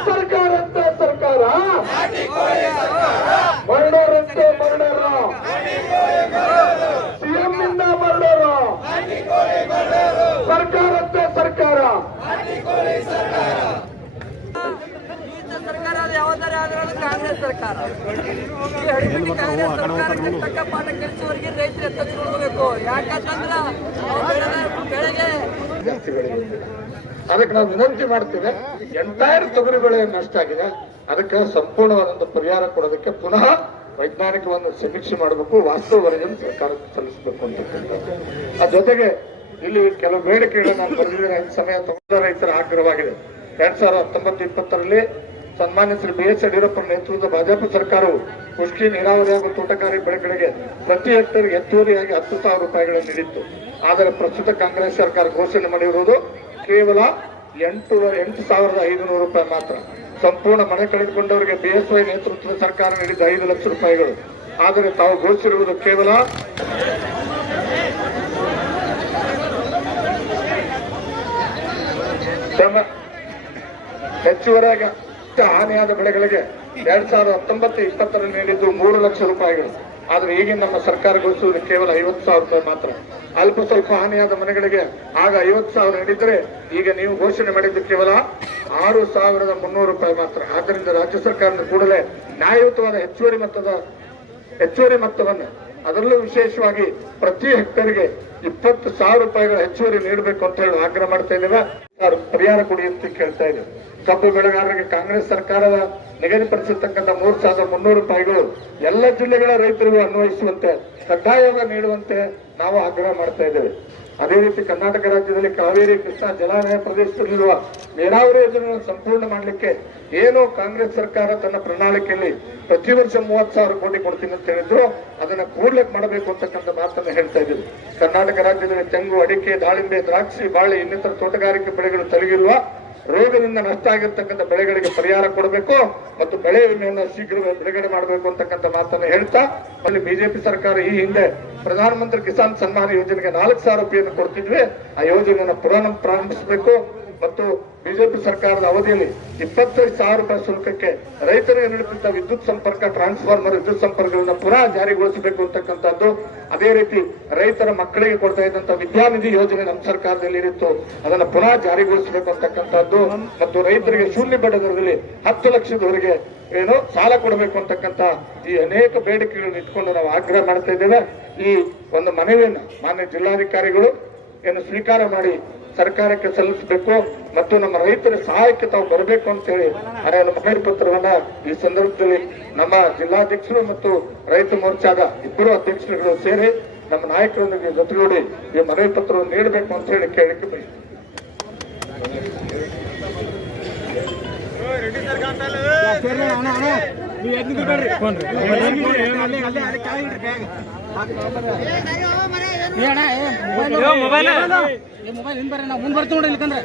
ಸರ್ಕಾರ ಅಂತ ಸರ್ಕಾರ? ಮರಣರಂತೆ ಮರಣರ ಸಿಎಂ ಇಂದ ಮರಣರು ಸರ್ಕಾರ ಸರ್ಕಾರ. ಸರ್ಕಾರ ಯಾವ್ದಾರ ಆದ್ರೆ ಕಾಂಗ್ರೆಸ್ ಸರ್ಕಾರ. ಕಾಂಗ್ರೆಸ್ ಸರ್ಕಾರಕ್ಕೆ ತಕ್ಕ ಪಾಠ ಕಲಿಸುವವರಿಗೆ ರೈತರ ಎತ್ತ ತಿಳ್ಕೊಬೇಕು. ಯಾಕಂತಂದ್ರ ಬೆಳೆಗೆ ಅದಕ್ಕೆ ನಾವು ವಿನಂತಿ ಮಾಡ್ತೇವೆ. ಎಂಟೈರ್ ತೊಗರಿ ಬೆಳೆ ನಷ್ಟ ಆಗಿದೆ. ಅದಕ್ಕೆ ಸಂಪೂರ್ಣವಾದಂತ ಪರಿಹಾರ ಕೊಡೋದಕ್ಕೆ ಪುನಃ ವೈಜ್ಞಾನಿಕವನ್ನು ಸಮೀಕ್ಷೆ ಮಾಡಬೇಕು ವಾಸ್ತವ ವರದಿಯನ್ನು ಸರ್ಕಾರಕ್ಕೆ ಸಲ್ಲಿಸಬೇಕು ಅಂತ ಆ ಜೊತೆಗೆ ಇಲ್ಲಿ ಕೆಲವು ಬೇಡಿಕೆಗಳು ನಾನು ಬರೆದಿದ್ದೇನೆ. ಈ ಸಮಯ ತಗೊಂಡ ರೈತರ ಆಗ್ರಹವಾಗಿದೆ. ಎರಡ್ ಸಾವಿರದ ಹತ್ತೊಂಬತ್ತು ಇಪ್ಪತ್ತರಲ್ಲಿ ಸನ್ಮಾನ್ಯ ಶ್ರೀ ಬಿ ಎಸ್ ಯಡಿಯೂರಪ್ಪ ನೇತೃತ್ವದ ಭಾಜಪ ಸರ್ಕಾರವು ಕೃಷಿ ನೀರಾವರಿ ಹಾಗೂ ತೋಟಗಾರಿಕೆ ಬೆಳೆಗಳಿಗೆ ಪ್ರತಿ ಹೆಕ್ಟರ್ ಹೆಚ್ಚುವರಿಯಾಗಿ ಹತ್ತು ಸಾವಿರ ರೂಪಾಯಿಗಳನ್ನು ನೀಡಿತ್ತು. ಆದರೆ ಪ್ರಸ್ತುತ ಕಾಂಗ್ರೆಸ್ ಸರ್ಕಾರ ಘೋಷಣೆ ಮಾಡಿರುವುದು ಕೇವಲ ಎಂಟು ಎಂಟು ಸಾವಿರದ ಐದುನೂರು ರೂಪಾಯಿ ಮಾತ್ರ. ಸಂಪೂರ್ಣ ಮನೆ ಕಳೆದುಕೊಂಡವರಿಗೆ ಬಿಎಸ್ವೈ ನೇತೃತ್ವದ ಸರ್ಕಾರ ನೀಡಿದ ಐದು ಲಕ್ಷ ರೂಪಾಯಿಗಳು. ಆದರೆ ತಾವು ಘೋಷಿಸಿರುವುದು ಕೇವಲ ಹೆಚ್ಚುವರಿಯಾಗಿ ಹಾನಿಯಾದ ಬೆಳೆಗಳಿಗೆ ಎರಡ್ ಸಾವಿರದ ಹತ್ತೊಂಬತ್ತು ಇಪ್ಪತ್ತರಲ್ಲಿ ನೀಡಿದ್ದು ಮೂರು ಲಕ್ಷ ರೂಪಾಯಿಗಳು. ಆದ್ರೆ ಈಗಿನ ನಮ್ಮ ಸರ್ಕಾರ ಘೋಷಿಸುವುದು ಕೇವಲ ಐವತ್ತು ಸಾವಿರ ರೂಪಾಯಿ ಮಾತ್ರ. ಅಲ್ಪ ಸ್ವಲ್ಪ ಹಾನಿಯಾದ ಮನೆಗಳಿಗೆ ಆಗ ಐವತ್ತು ಸಾವಿರ ನೀಡಿದ್ರೆ ಈಗ ನೀವು ಘೋಷಣೆ ಮಾಡಿದ್ದು ಕೇವಲ ಆರು ಸಾವಿರದ ಮುನ್ನೂರು ರೂಪಾಯಿ ಮಾತ್ರ. ಆದ್ದರಿಂದ ರಾಜ್ಯ ಸರ್ಕಾರದ ಕೂಡಲೇ ನ್ಯಾಯಯುತವಾದ ಹೆಚ್ಚುವರಿ ಮೊತ್ತದ ಹೆಚ್ಚುವರಿ ಮೊತ್ತವನ್ನು ಅದರಲ್ಲೂ ವಿಶೇಷವಾಗಿ ಪ್ರತಿ ಹೆಕ್ಟರ್ಗೆ ಇಪ್ಪತ್ತು ಸಾವಿರ ರೂಪಾಯಿಗಳ ಹೆಚ್ಚುವರಿ ನೀಡಬೇಕು ಅಂತ ಹೇಳಿ ಆಗ್ರಹ ಮಾಡ್ತಾ ಇದ್ದೇವೆ. ಸರ್, ಪರಿಹಾರ ಕೊಡಿ ಅಂತ ಕೇಳ್ತಾ ಇದ್ದೇವೆ. ಕಬ್ಬು ಬೆಳೆಗಾರರಿಗೆ ಕಾಂಗ್ರೆಸ್ ಸರ್ಕಾರದ ನಿಗದಿಪಡಿಸಿರ್ತಕ್ಕಂಥ ಮೂರು ಸಾವಿರದ ಮುನ್ನೂರು ರೂಪಾಯಿಗಳು ಎಲ್ಲ ಜಿಲ್ಲೆಗಳ ರೈತರಿಗೂ ಅನ್ವಯಿಸುವಂತೆ ಕಡ್ಡಾಯವಾಗಿ ನೀಡುವಂತೆ ನಾವು ಆಗ್ರಹ ಮಾಡ್ತಾ ಇದ್ದೇವೆ. ಅದೇ ರೀತಿ ಕರ್ನಾಟಕ ರಾಜ್ಯದಲ್ಲಿ ಕಾವೇರಿ, ಕೃಷ್ಣಾ ಜಲಾನಯ ಪ್ರದೇಶದಲ್ಲಿರುವ ನೀರಾವರಿ ಯೋಜನೆಗಳನ್ನು ಸಂಪೂರ್ಣ ಮಾಡಲಿಕ್ಕೆ ಏನು ಕಾಂಗ್ರೆಸ್ ಸರ್ಕಾರ ತನ್ನ ಪ್ರಣಾಳಿಕೆಯಲ್ಲಿ ಪ್ರತಿ ವರ್ಷ ಮೂವತ್ತು ಸಾವಿರ ಕೋಟಿ ಕೊಡ್ತೀನಿ ಅಂತ ಹೇಳಿದ್ರು. ಅದನ್ನ ಕೂಡ್ಲಕ್ಕೆ ಮಾಡಬೇಕು ಅಂತಕ್ಕಂಥ ಮಾತನ್ನು ಹೇಳ್ತಾ ಇದ್ದೀವಿ. ಕರ್ನಾಟಕ ರಾಜ್ಯದಲ್ಲಿ ತೆಂಗು, ಅಡಿಕೆ, ದಾಳಿಂಬೆ, ದ್ರಾಕ್ಷಿ, ಬಾಳೆ ಇನ್ನಿತರ ತೋಟಗಾರಿಕೆ ಬೆಳೆಗಳು ತಲಗಿರುವ ರೋಗದಿಂದ ನಷ್ಟ ಆಗಿರ್ತಕ್ಕಂಥ ಬೆಳೆಗಳಿಗೆ ಪರಿಹಾರ ಕೊಡಬೇಕು ಮತ್ತು ಬೆಳೆ ವಿಮೆಯನ್ನು ಶೀಘ್ರವೇ ಬಿಡುಗಡೆ ಮಾಡಬೇಕು ಅಂತಕ್ಕಂಥ ಮಾತನ್ನು ಹೇಳ್ತಾ, ಅಲ್ಲಿ ಬಿಜೆಪಿ ಸರ್ಕಾರ ಈ ಹಿಂದೆ ಪ್ರಧಾನಮಂತ್ರಿ ಕಿಸಾನ್ ಸನ್ಮಾನ ಯೋಜನೆಗೆ ನಾಲ್ಕು ಸಾವಿರ ರೂಪಾಯಿಯನ್ನು ಕೊಡ್ತಿದ್ವಿ. ಆ ಯೋಜನೆಯನ್ನು ಪುನಃ ಪ್ರಾರಂಭಿಸಬೇಕು. ಮತ್ತು ಬಿಜೆಪಿ ಸರ್ಕಾರದ ಅವಧಿಯಲ್ಲಿ ಇಪ್ಪತ್ತೈದು ಸಾವಿರ ರೂಪಾಯಿ ಶುಲ್ಕಕ್ಕೆ ರೈತರಿಗೆ ನೀಡುತ್ತಿದ್ದ ವಿದ್ಯುತ್ ಸಂಪರ್ಕ ಟ್ರಾನ್ಸ್ಫಾರ್ಮರ್ ವಿದ್ಯುತ್ ಸಂಪರ್ಕಗಳನ್ನ ಪುನಃ ಜಾರಿಗೊಳಿಸಬೇಕು ಅಂತಕ್ಕಂಥದ್ದು, ಅದೇ ರೀತಿ ರೈತರ ಮಕ್ಕಳಿಗೆ ಕೊಡ್ತಾ ಇದ್ದಂತ ವಿದ್ಯಾನಿಧಿ ಯೋಜನೆ ನಮ್ಮ ಸರ್ಕಾರದಲ್ಲಿ ಇರಿತ್ತು, ಅದನ್ನು ಪುನಃ ಜಾರಿಗೊಳಿಸಬೇಕು ಅಂತಕ್ಕಂಥದ್ದು ಮತ್ತು ರೈತರಿಗೆ ಶೂನ್ಯ ಬಡ್ಡಿ ದರದಲ್ಲಿ ಹತ್ತು ಲಕ್ಷದವರೆಗೆ ಏನು ಸಾಲ ಕೊಡಬೇಕು ಅಂತಕ್ಕಂಥ ಈ ಅನೇಕ ಬೇಡಿಕೆಗಳನ್ನು ಇಟ್ಕೊಂಡು ನಾವು ಆಗ್ರಹ ಮಾಡ್ತಾ ಇದ್ದೇವೆ. ಈ ಒಂದು ಮನವಿಯನ್ನು ಮಾನ್ಯ ಜಿಲ್ಲಾಧಿಕಾರಿಗಳು ಏನು ಸ್ವೀಕಾರ ಮಾಡಿ ಸರ್ಕಾರಕ್ಕೆ ಸಲ್ಲಿಸಬೇಕು ಮತ್ತು ನಮ್ಮ ರೈತರ ಸಹಾಯಕ್ಕೆ ತಾವು ಬರಬೇಕು ಅಂತ ಹೇಳಿ ಅದರ ಮನವಿ ಪತ್ರವನ್ನ ಈ ಸಂದರ್ಭದಲ್ಲಿ ನಮ್ಮ ಜಿಲ್ಲಾಧ್ಯಕ್ಷರು ಮತ್ತು ರೈತ ಮೋರ್ಚಾದ ಇಬ್ಬರು ಅಧ್ಯಕ್ಷರುಗಳು ಸೇರಿ ನಮ್ಮ ನಾಯಕರೊಂದಿಗೆ ಜೊತೆಗೂಡಿ ಈ ಮನವಿ ಪತ್ರವನ್ನು ನೀಡಬೇಕು ಅಂತ ಹೇಳಿ ಕೇಳಲಿಕ್ಕೆ ಬಯಸ್ತೀನಿ ಮೊಬೈಲ್ ಮೊಬೈಲ್ ಹಿಂದ್ ಬರ್ರಿ ನಾವು ಮುಂದ್ ಬರ್ತೀವಿ ನೋಡಿ ಇಲ್ಕಂದ್ರೆ.